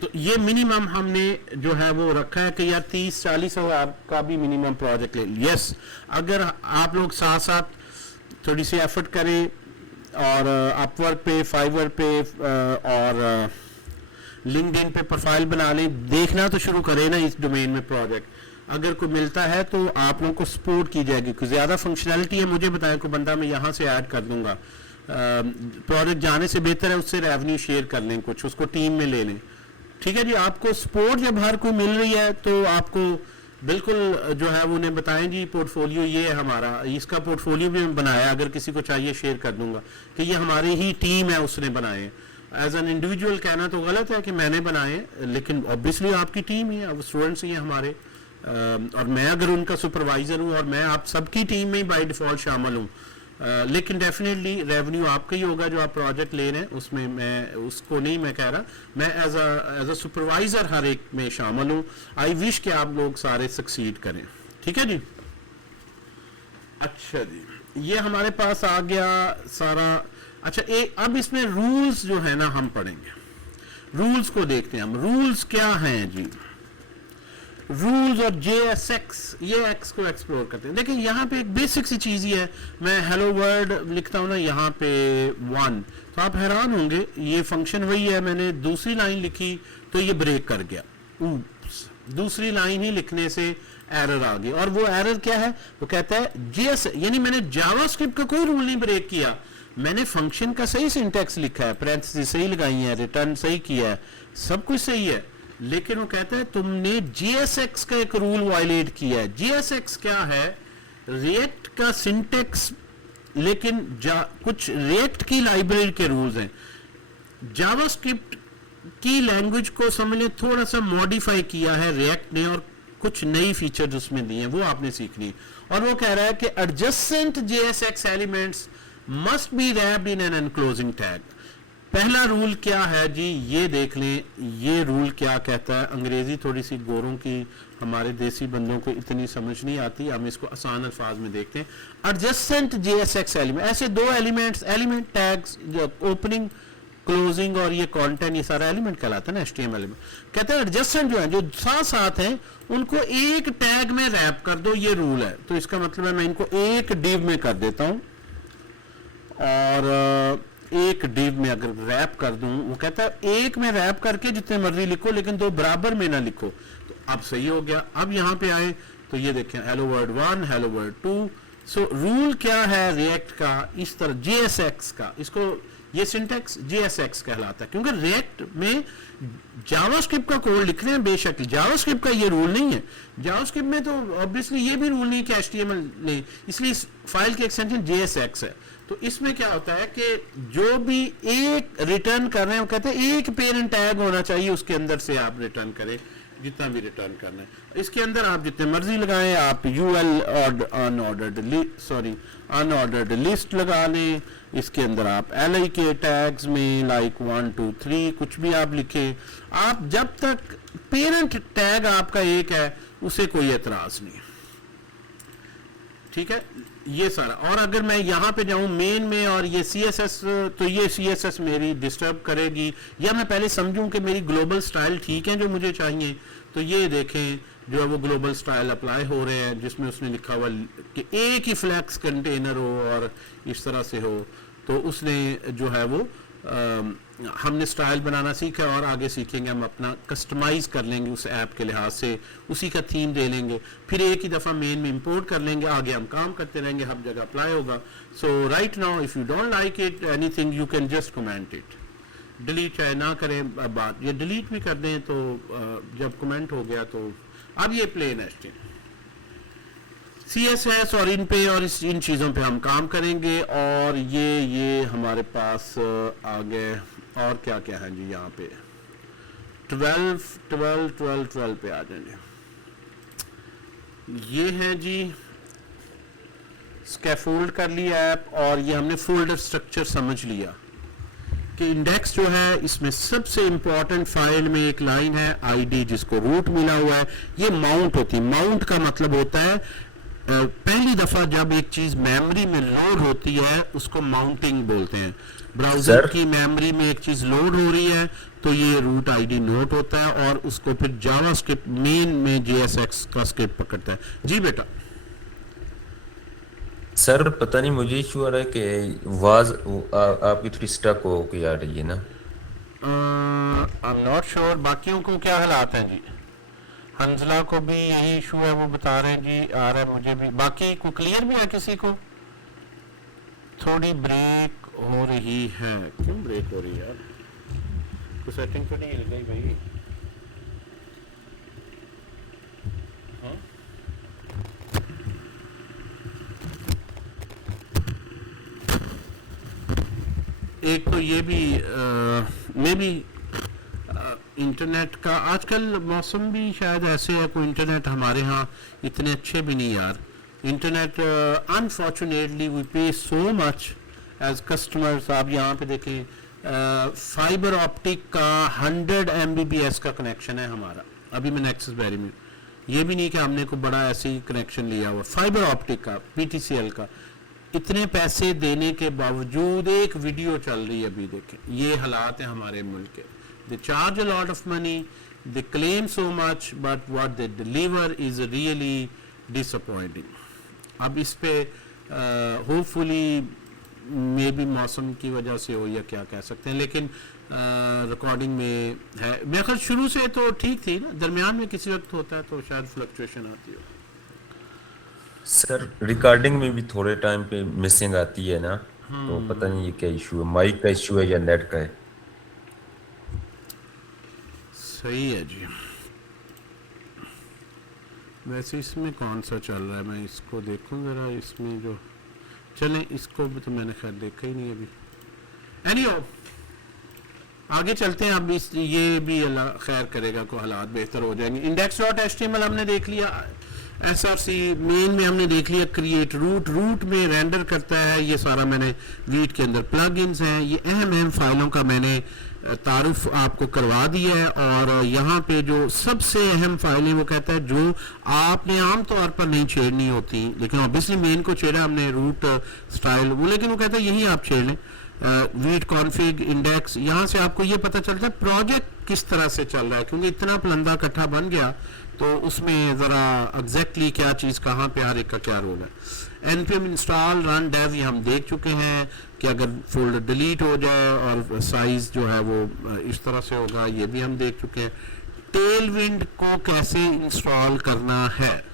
तो ये मिनिमम हमने जो है वो रखा है कि यार 30-40 हज़ार का भी मिनिमम प्रोजेक्ट ले। यस, अगर आप लोग साथ साथ थोड़ी सी एफर्ट करें और अपवर्क पे, फाइवर पे और लिंक्डइन पे प्रोफाइल बना लें, देखना तो शुरू करें ना इस डोमेन में प्रोजेक्ट। अगर कोई मिलता है तो आप लोगों को सपोर्ट की जाएगी। कोई ज़्यादा फंक्शनैलिटी है, मुझे बताएं, कोई बंदा मैं यहाँ से ऐड कर दूंगा। प्रोजेक्ट जाने से बेहतर है उससे रेवेन्यू शेयर कर लें, कुछ उसको टीम में ले लें। ठीक है जी। आपको सपोर्ट जब हर कोई मिल रही है तो आपको बिल्कुल जो है वो उन्हें बताएं जी पोर्टफोलियो ये है हमारा, इसका पोर्टफोलियो भी बनाया, अगर किसी को चाहिए शेयर कर दूंगा कि ये हमारी ही टीम है उसने बनाए। एज एन इंडिविजुअल कहना तो गलत है कि मैंने बनाए, लेकिन ऑब्वियसली आपकी टीम ही है, अब स्टूडेंट्स ही हैं हमारे। और मैं अगर उनका सुपरवाइजर हूँ और मैं आप सबकी टीम में ही बाय डिफॉल्ट शामिल हूँ, लेकिन डेफिनेटली रेवेन्यू आपका ही होगा जो आप प्रोजेक्ट ले रहे हैं। उसमें मैं उसको नहीं मैं कह रहा, मैं एज अ सुपरवाइजर हर एक में शामिल हूँ। आई विश कि आप लोग सारे सक्सीड करें। ठीक है जी। अच्छा जी, ये हमारे पास आ गया सारा। अच्छा, अब इसमें रूल्स जो है ना हम पढ़ेंगे, रूल्स को देखते हैं हम। रूल्स क्या हैं जी? रूल्स और JSX, ये एक्स को एक्सप्लोर करते हैं। देखिए यहाँ पे एक बेसिक सी चीज़ ही है। मैं हेलो वर्ल्ड लिखता हूँ ना यहाँ पे 1, तो आप हैरान होंगे ये फंक्शन वही है। मैंने दूसरी लाइन लिखी तो ये ब्रेक कर गया। ऊप्स, दूसरी लाइन ही लिखने से एरर आ गई। और वो एरर क्या है? वो कहता है JS, यानी मैंने जावास्क्रिप्ट का कोई रूल नहीं ब्रेक किया, मैंने फंक्शन का सही सिंटैक्स लिखा है, पैरेंथेसिस सही लगाई है, रिटर्न सही किया है, सब कुछ सही है, लेकिन वो कहता है तुमने जीएसएक्स का एक रूल वायलेट किया है। जीएसएक्स क्या है? रिएक्ट का सिंटेक्स, लेकिन कुछ रिएक्ट की लाइब्रेरी के रूल्स हैं। जावास्क्रिप्ट की लैंग्वेज को समझ लें थोड़ा सा मॉडिफाई किया है रिएक्ट ने, और कुछ नई फीचर्स उसमें दी हैं, वो आपने सीखनी है। और वो कह रहा है कि adjacent JSX elements must be wrapped in an enclosing tag. पहला रूल क्या है जी, ये देख लें, ये रूल क्या कहता है। अंग्रेजी थोड़ी सी गोरों की, हमारे देसी बंदों को इतनी समझ नहीं आती, हम इसको आसान अल्फाज में देखते हैं। एडजेसेंट जेएसएक्स एलिमेंट, ऐसे दो elements, element tags, opening, closing और ये कंटेंट, ये सारा एलिमेंट कहलाता है ना एचटीएमएल में। कहते हैं एडजेसेंट जो है, जो साथ साथ हैं, उनको एक टैग में रैप कर दो, ये रूल है। तो इसका मतलब है मैं इनको एक डिव में कर देता हूं, और एक डिव में अगर रैप कर दूं, वो कहता है एक में रैप करके जितने मर्जी लिखो, लेकिन दो बराबर में ना लिखो। तो अब सही हो गया। अब यहां पे आए तो ये देखें, hello word 1, hello word 2। So rule क्या है रिएक्ट का, इस तरह जेएसएक्स का, इसको ये सिंटेक्स जेएसएक्स कहलाता है, क्योंकि रिएक्ट में जावास्क्रिप्ट का कोड लिख रहे हैं। बेशक जावास्क्रिप्ट का ये रूल नहीं है, जावास्क्रिप्ट में तो ऑब्वियसली ये भी रूल नहीं कि एचटीएमएल ले, इसलिए इस फाइल की एक्सटेंशन जेएसएक्स है। तो इसमें क्या होता है कि जो भी एक रिटर्न कर रहे हैं, वो कहते हैं एक पेरेंट टैग होना चाहिए, उसके अंदर से आप रिटर्न करें जितना भी रिटर्न करना है। इसके अंदर आप जितने मर्जी लगाएं, आप यूएल अनऑर्डर्ड लिस्ट लगा लें। इसके अंदर आप एलआई के टैग्स में लाइक 1 2 3 कुछ भी आप लिखें। आप जब तक पेरेंट टैग आपका एक है, उसे कोई एतराज नहीं, ठीक है, ये सारा। और अगर मैं यहां पे जाऊं मेन में और ये सीएसएस, तो ये सीएसएस मेरी डिस्टर्ब करेगी, या मैं पहले समझूं कि मेरी ग्लोबल स्टाइल ठीक है जो मुझे चाहिए। तो ये देखें, जो है वो ग्लोबल स्टाइल अप्लाई हो रहे हैं, जिसमें उसने लिखा हुआ कि एक ही फ्लैक्स कंटेनर हो और इस तरह से हो। तो उसने जो है वो हमने स्टाइल बनाना सीखा, और आगे सीखेंगे हम अपना कस्टमाइज कर लेंगे उस ऐप के लिहाज से, उसी का थीम दे लेंगे, फिर एक ही दफ़ा मेन में इंपोर्ट कर लेंगे, आगे हम काम करते रहेंगे, हर जगह अप्लाई होगा। So right now if you don't like it anything, you can just comment it. Delete चाहे ना करें बात, ये डिलीट भी कर दें तो जब कमेंट हो गया तो। अब ये प्लेन एचटीएमएल सीएसएस और इन पे और इन चीज़ों पे हम काम करेंगे। और ये हमारे पास आ गए, और क्या क्या है जी यहाँ पे 12 पे आ जाएंगे। ये है जी स्कैफोल्ड कर लिया ऐप, और ये हमने फोल्डर स्ट्रक्चर समझ लिया कि इंडेक्स जो है, इसमें सबसे इंपॉर्टेंट फाइल में एक लाइन है आईडी जिसको रूट मिला हुआ है, ये माउंट होती है। माउंट का मतलब होता है पहली दफा जब एक चीज मेमोरी में लोड होती है, उसको माउंटिंग बोलते हैं। ब्राउजर की मेमोरी में एक चीज लोड हो रही है तो ये रूट आईडी नोट होता है, और उसको फिर जावास्क्रिप्ट मेन में जेएसएक्स का स्क्रिप्ट पकड़ता है। जी बेटा। सर पता नहीं मुझे इशू आ रहा है कि आवाज आपकी थोड़ी स्टक हो के आ रही है ना। आई एम नॉट श्योर बाकियों को क्या हालात हैं जी। हंजला को भी यही इशू है, वो बता रहे हैं जी, आ रहा है मुझे भी। बाकी को क्लियर भी है? किसी को थोड़ी ब्रेक हो रही है? क्यों ब्रेक हो रही है यार? तो सेटिंग तो नहीं हिल गई भाई? हाँ? एक तो ये भी मे भी इंटरनेट का आजकल मौसम भी शायद ऐसे है, कोई इंटरनेट हमारे यहाँ इतने अच्छे भी नहीं यार। इंटरनेट अनफॉर्चुनेटली वी पे सो मच एज कस्टमर्स। आप यहाँ पे देखें, फाइबर ऑप्टिक का 100 Mbps का कनेक्शन है हमारा, अभी मैंने एक्सेसबेरी में, ये भी नहीं कि हमने को बड़ा ऐसे ही कनेक्शन लिया हुआ, फाइबर ऑप्टिक का, PTCL का। इतने पैसे देने के बावजूद एक वीडियो चल रही है अभी, देखें ये हालात है हमारे मुल्क के। They charge a lot of money, they claim so much, but what they deliver is really disappointing. अब इस पे होपफुली मे बी मौसम की वजह से हो या क्या कह सकते हैं, लेकिन रिकॉर्डिंग में है। मेरे ख्याल शुरू से तो ठीक थी ना, दरमियान में किसी वक्त होता है तो शायद फ्लक्चुएशन आती हो। सर रिकॉर्डिंग में भी थोड़े टाइम पे मिसिंग आती है ना, तो पता नहीं ये क्या इशू है, माइक का इशू है या नेट का है। सही है जी। वैसे इसमें कौन सा चल रहा है, मैं इसको देखूं ज़रा, इसमें जो चलें इसको भी तो मैंने खैर देखा ही नहीं अभी। एनीहो आगे चलते हैं। अब इस ये भी अल्लाह खैर करेगा को हालात बेहतर हो जाएंगे। index.html हमने देख लिया, src मेन में हमने देख लिया, क्रिएट रूट में रेंडर करता है, ये सारा मैंने वीट के अंदर प्लगइन्स हैं, ये अहम फाइलों का मैंने तारुफ आपको करवा दिया है। और यहाँ पे जो सबसे अहम फाइलें वो कहता है जो आपने आम तौर पर नहीं छेड़नी होती, लेकिन ऑब्वियसली मेन को छेड़ा हमने रूट स्टाइल वो, लेकिन वो कहता है यही आप छेड़ लें। वीट कॉन्फ़िग इंडेक्स, यहाँ से आपको ये पता चलता है प्रोजेक्ट किस तरह से चल रहा है, क्योंकि इतना पलंदा इकट्ठा बन गया तो उसमें ज़रा एग्जैक्टली क्या चीज़ कहाँ पे हर एक का क्या रोल है। npm इंस्टॉल रन डेव ये हम देख चुके हैं कि अगर फोल्डर डिलीट हो जाए और साइज़ जो है वो इस तरह से होगा, ये भी हम देख चुके हैं। टेलविंड को कैसे इंस्टॉल करना है,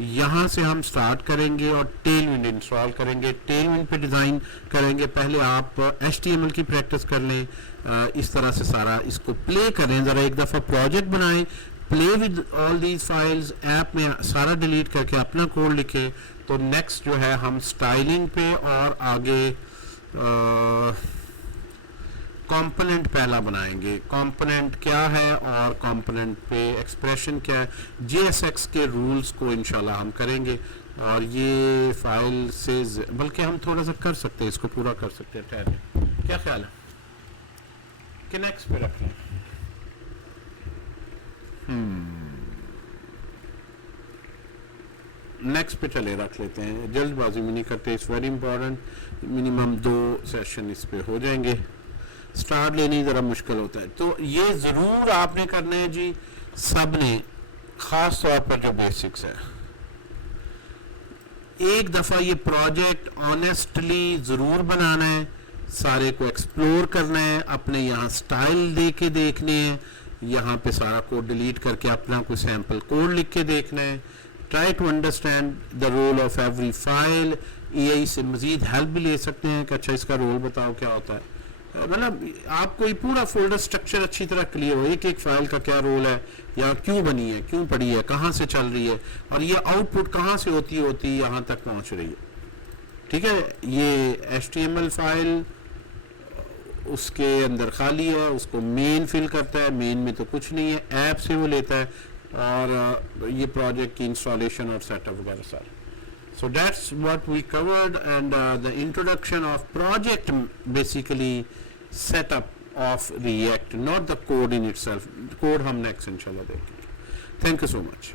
यहाँ से हम स्टार्ट करेंगे और टेलविंड इंस्टॉल करेंगे, टेलविंड पे डिज़ाइन करेंगे। पहले आप HTML की प्रैक्टिस कर लें, इस तरह से सारा इसको प्ले करें, ज़रा एक दफ़ा प्रोजेक्ट बनाएं, play with all these files, app में सारा डिलीट करके अपना कोड लिखें। तो नेक्स्ट जो है हम स्टाइलिंग पे और आगे कंपोनेंट पहला बनाएंगे, कंपोनेंट क्या है और कंपोनेंट पे एक्सप्रेशन क्या है, JSX के रूल्स को इंशाल्लाह हम करेंगे। और ये फाइल से बल्कि हम थोड़ा सा कर सकते हैं, इसको पूरा कर सकते हैं, ठहरे क्या ख्याल है कि नेक्स्ट पे रख लें। नेक्स्ट पे चले रख लेते हैं, जल्दबाजी में नहीं करते, it's very important. Minimum 2 session इस पे हो जाएंगे, स्टार्ट लेनी ज़रा मुश्किल होता है। तो ये ज़रूर आपने करना है जी, सब ने, ख़ास तौर पर जो बेसिक्स है। एक दफ़ा ये प्रोजेक्ट ऑनेस्टली ज़रूर बनाना है, सारे को एक्सप्लोर करना है, अपने यहाँ स्टाइल दे के देखने हैं, यहाँ पे सारा कोड डिलीट करके अपना कोई सैम्पल कोड लिख के देखना है। Try to understand the role of every file. AI से मज़ीद हेल्प भी ले सकते हैं कि अच्छा इसका रोल बताओ क्या होता है, मतलब आपको ये पूरा फोल्डर स्ट्रक्चर अच्छी तरह क्लियर हो, एक एक फाइल का क्या रोल है, या क्यों बनी है, क्यों पड़ी है, कहाँ से चल रही है, और ये आउटपुट कहाँ से होती यहाँ तक पहुँच रही है। ठीक है, ये HTML फाइल उसके अंदर खाली है, उसको मेन फिल करता है, मेन में तो कुछ नहीं है, ऐप से वो लेता है, और ये प्रोजेक्ट की इंस्टॉलेशन और सेटअप वगैरह सारा। So that's what we covered, and the introduction of project basically setup of React, not the code in itself. Code हम next इंशाल्लाह देखेंगे. Thank you so much.